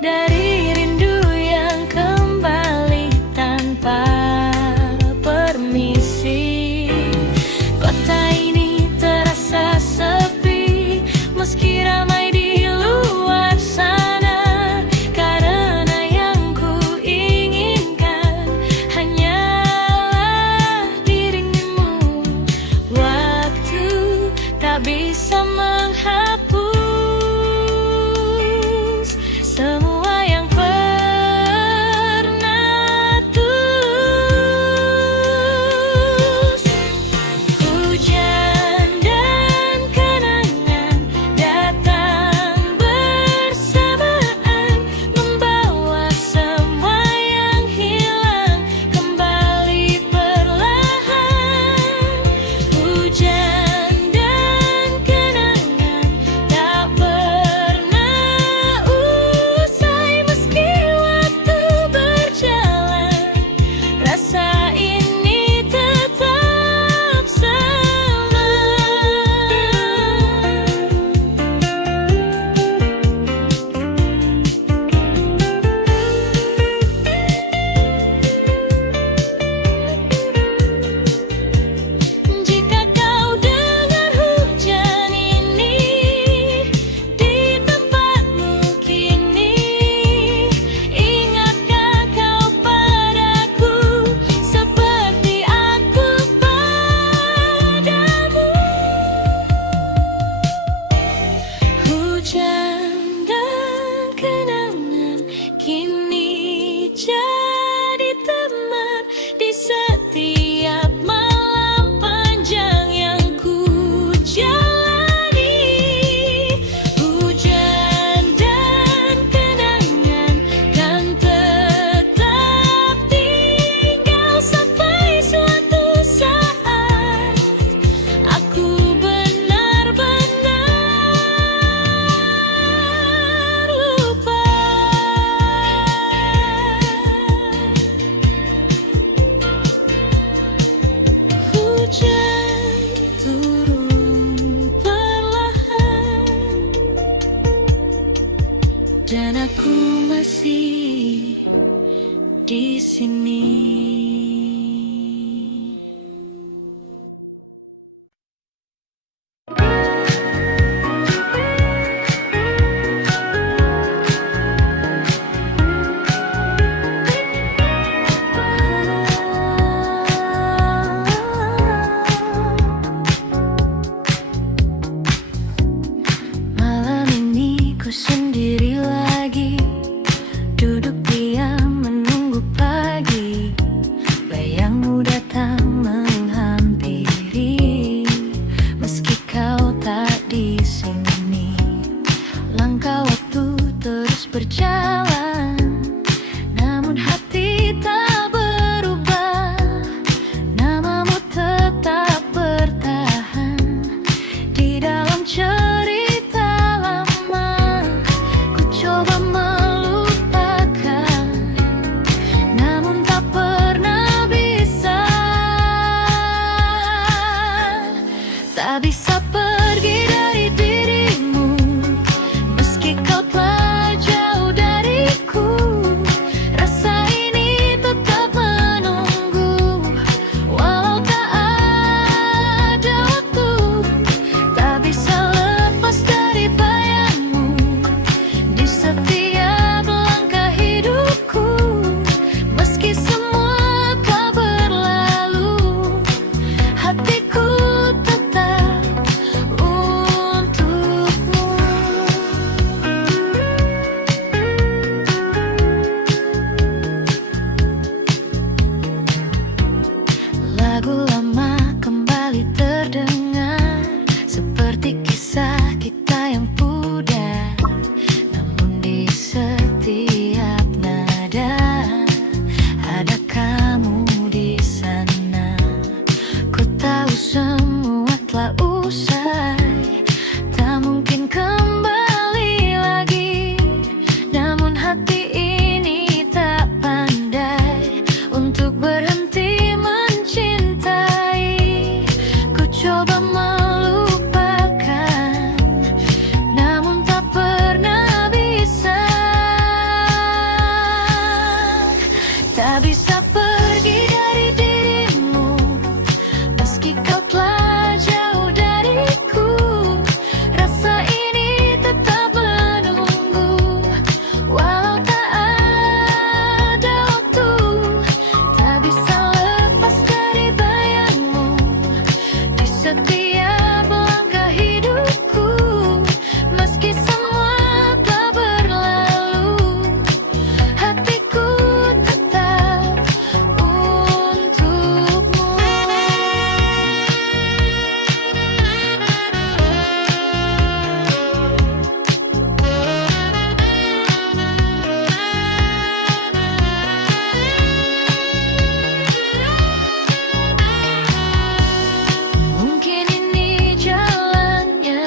dari rindu yang kembali tanpa permisi. Kota ini terasa sepi meski ramai di luar sana, karena yang ku inginkan hanyalah dirimu. Waktu tak bisa menghapus Tak bisa pergi dari dirimu, meski kau telah jauh dariku. Rasa ini tetap menunggu, walau tak ada waktu. Tak bisa lepas dari bayangmu di setiap langkah hidupku. Meski semua telah berlalu, hatiku tetap untukmu. Lagu lama kembali terdengar, seperti kisah kita yang pudar. Namun di setiap nada ada kamu di sana. Ku tahu semua telah usai, tak mungkin kembali lagi. Namun hati ini tak pandai untuk berhenti mencintai. Ku coba melupakan, namun tak pernah bisa. Tak bisa pergi dari dirimu, meski kau telah jauh dariku. Rasa ini tetap menunggu, walau tak ada waktu. Tak bisa lepas dari bayangmu di setiap langkah hidupku. Meski semua telah berlalu, hatiku tetap untukmu. Mungkin ini jalannya,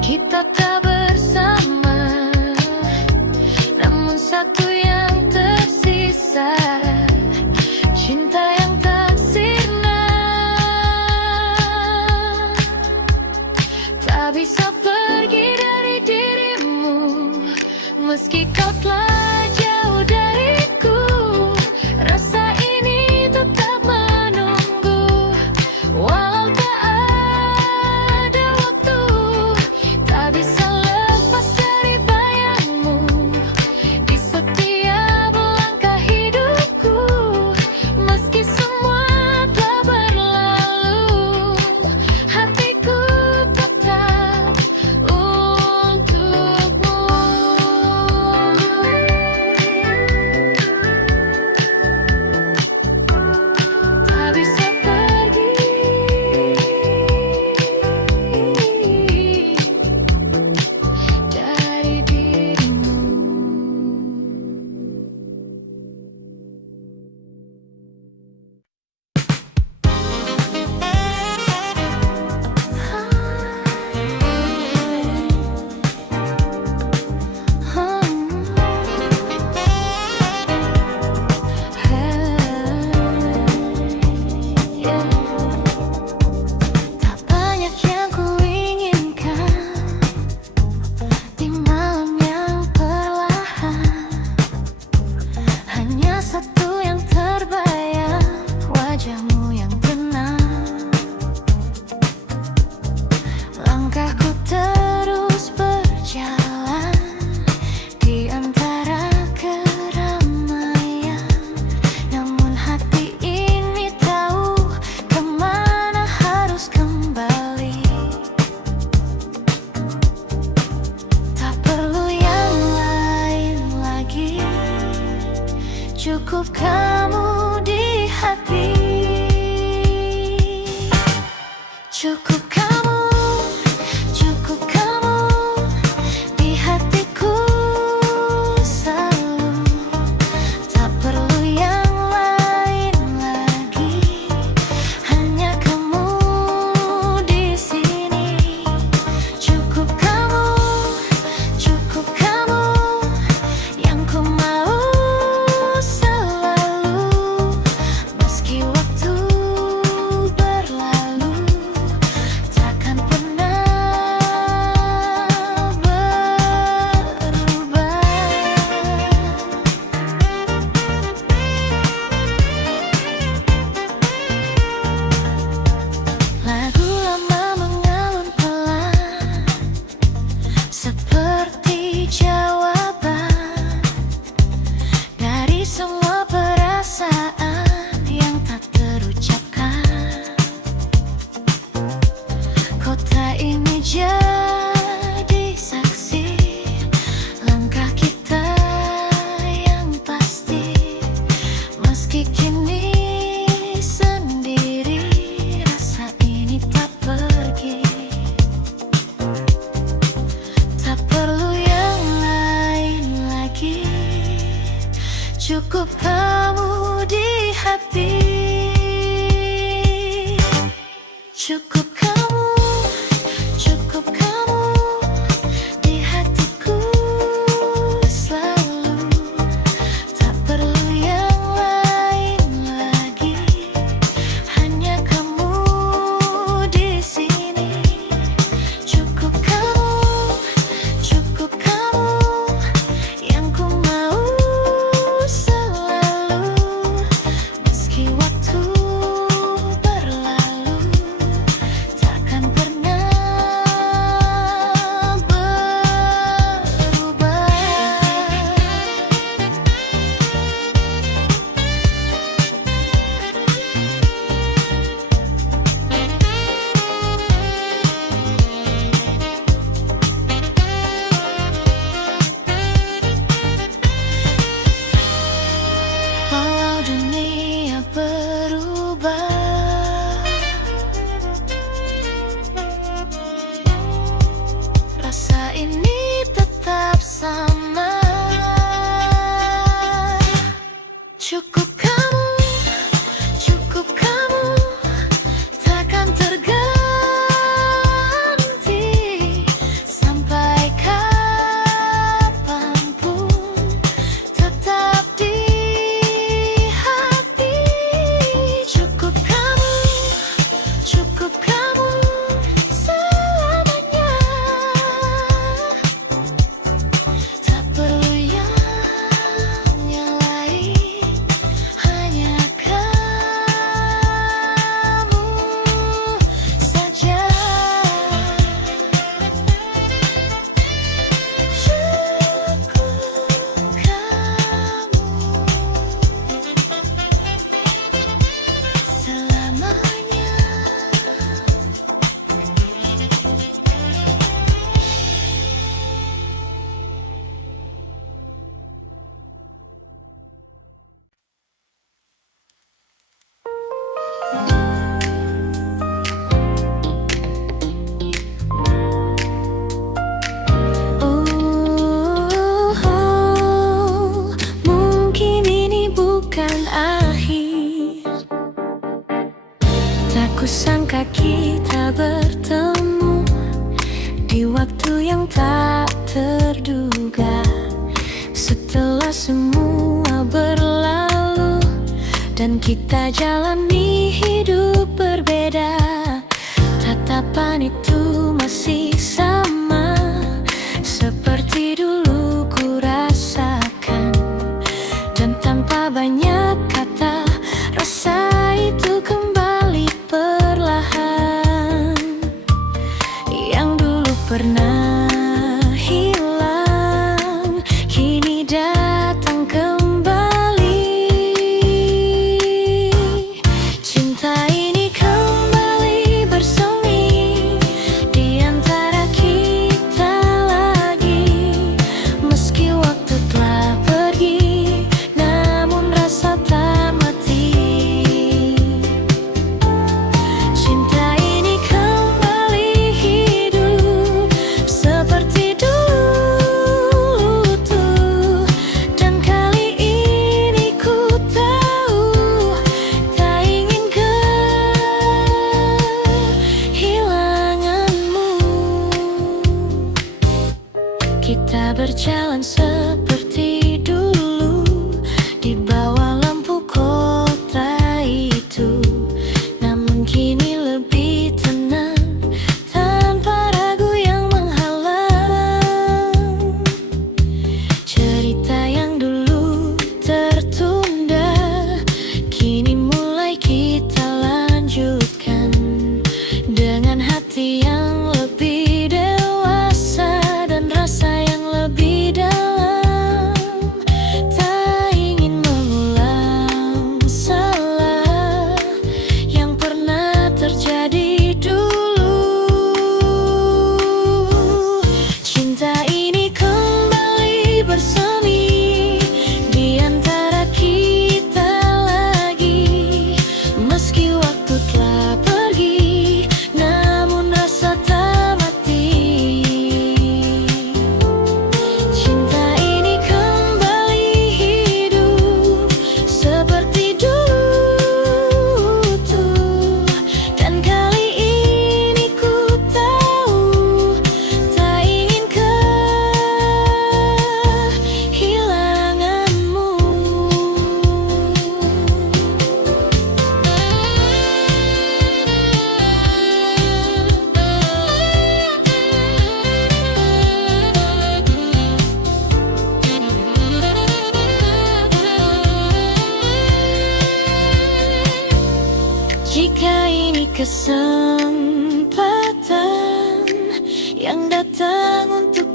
kita tak bersama. Namun satu yang tersisa, cinta yang tak sirna. Tak bisa pergi dari dirimu, meski kau telah jauh dariku. Rasa ini tetap menunggu, walau tak ada waktu. Tak bisa lepas dari bayangmu di setiap langkah hidupku. Meski semua telah berlalu, hatiku tetap untukmu. Tak bisa pergi dari dirimu. Tak banyak yang kuinginkan di malam yang perlahan. Hanya satu yang terbayang, wajahmu yang tenang. Langkahku terus berjalan di antara keramaian. Namun hati ini tahu kemana harus kembali. Tak perlu yang lain lagi, cukup kamu di hati. Cukup kamu di hatiku selalu. Tak perlu yang lain lagi, hanya kamu di sini. Cukup kamu yang ku mau selalu. Meski waktu berlalu, cukup kamu di hati. Cukup kamu, cukup kamu di hatiku selalu. Tak perlu yang lain lagi, hanya kamu di sini. Cukup kamu yang ku mau selalu. Meski waktu berlalu, takkan pernah berubah. Walau dunia berubah, rasa ini tetap sama. Cukup kamu, takkan terganti. Sampai kapanpun tetap di hati. Cukup kamu selamanya. Tak perlu yang lain, hanya kamu saja. Cukup kamu selamanya. Mungkin ini bukan akhir. Tak kusangka kita bertemu di waktu yang tak terduga. Setelah semua berlalu dan kita jalani hidup berbeda, tatapan itu masih sama seperti dulu ku rasakan. Dan tanpa banyak kata, rasa itu kembali perlahan. Yang dulu pernah hilang, kini datang kembali. Cinta ini kembali bersemi di antara kita lagi. Meski waktu telah pergi, namun rasa tak mati. Cinta ini kembali hidup seperti dulu tuh. Dan kali ini ku tahu tak ingin kehilanganmu. Kita berjalan seperti dulu di bawah lampu kota itu. Namun kini lebih tenang, tanpa ragu yang menghalang. Cerita yang dulu tertunda, kini mulai kita lanjutkan. Dengan hati yang lebih dewasa dan rasa yang lebih dalam.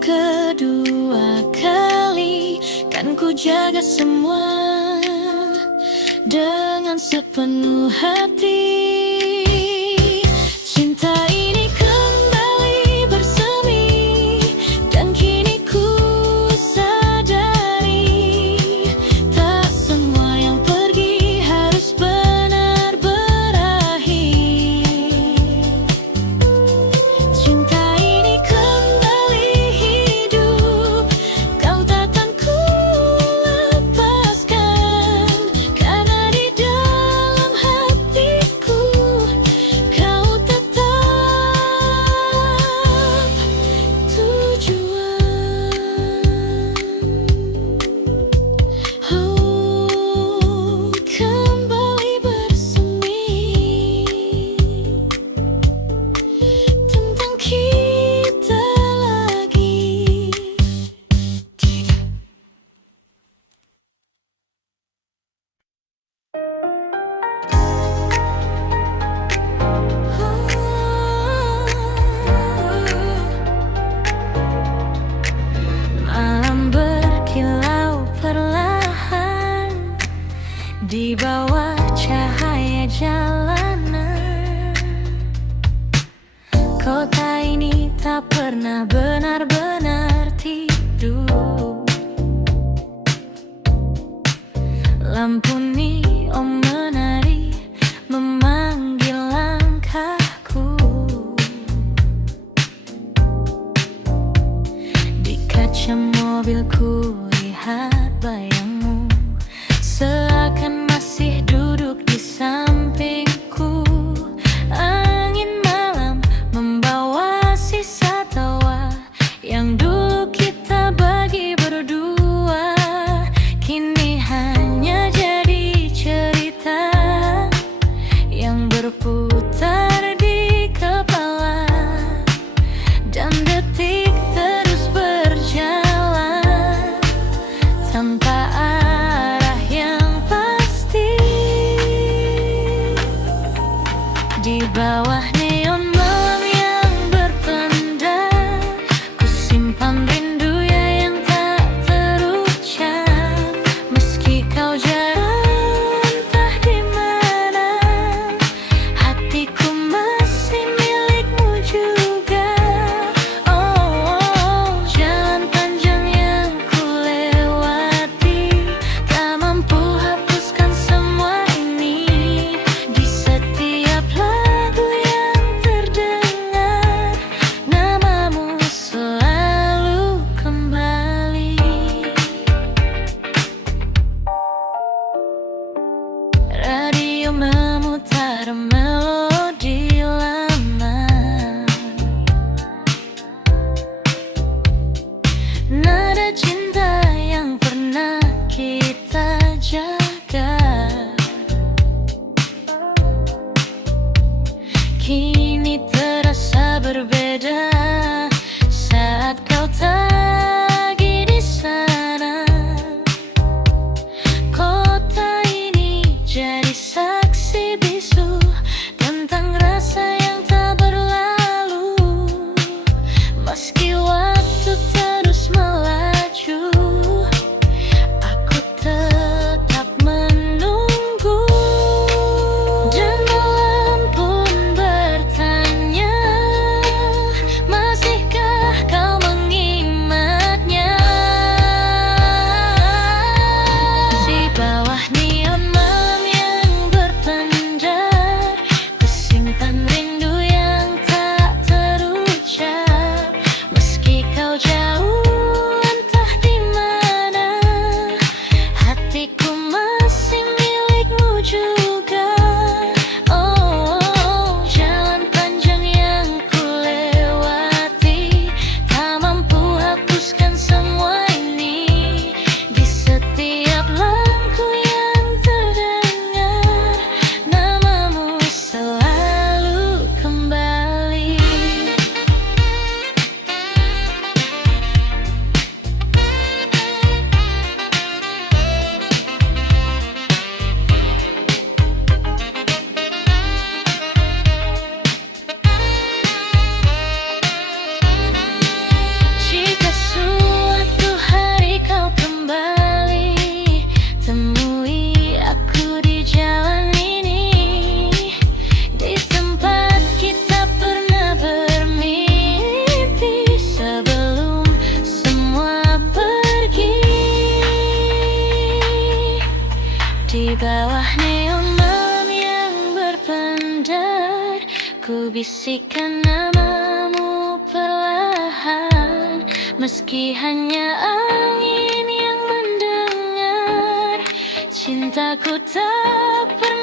kedua kali, kan ku jaga semua dengan sepenuh hati. Cinta ini kembali bersemi, dan kini ku sadari, tak semua yang pergi harus benar berakhir. Cinta ini kembali hidup, kau takkan ku lepaskan, karena di dalam hatiku kau tetap tujuan. Oh, kembali bersemi tentang kita lagi. Malam berkilau perlahan di bawah cahaya jalanan. Kota ini tak pernah benar-benar tidur. Lampu neon menari memanggil langkahku. Di kaca mobilku lihat bayangmu, seakan masih duduk di sampingku. Angin malam membawa sisa tawa yang dulu kita bagi berdua, kini hanya jadi cerita yang berputar di kepala, dan detik terus berjalan tanpa arah yang pasti. Di bawah neon malam yang berpendar, ku simpan rindu yang tak terucap. Meski kau jauh entah di mana, hatiku masih milikmu juga. Oh, jalan panjang yang ku lewati tak mampu hapuskan semua ini. Di setiap lagu yang terdengar, namamu selalu kembali. Radio memutar melodi lama, nada cinta yang pernah kita jaga, kini terasa berbeda saat kau lagi di sana. Kota ini jadi saksi bisu tentang rasa yang tak berlalu. Meski waktu terus melaju, aku tetap menunggu. Dan malam pun bertanya, masihkah kau mengimak bisikan namamu perlahan, meski hanya angin yang mendengar. Cintaku tak pernah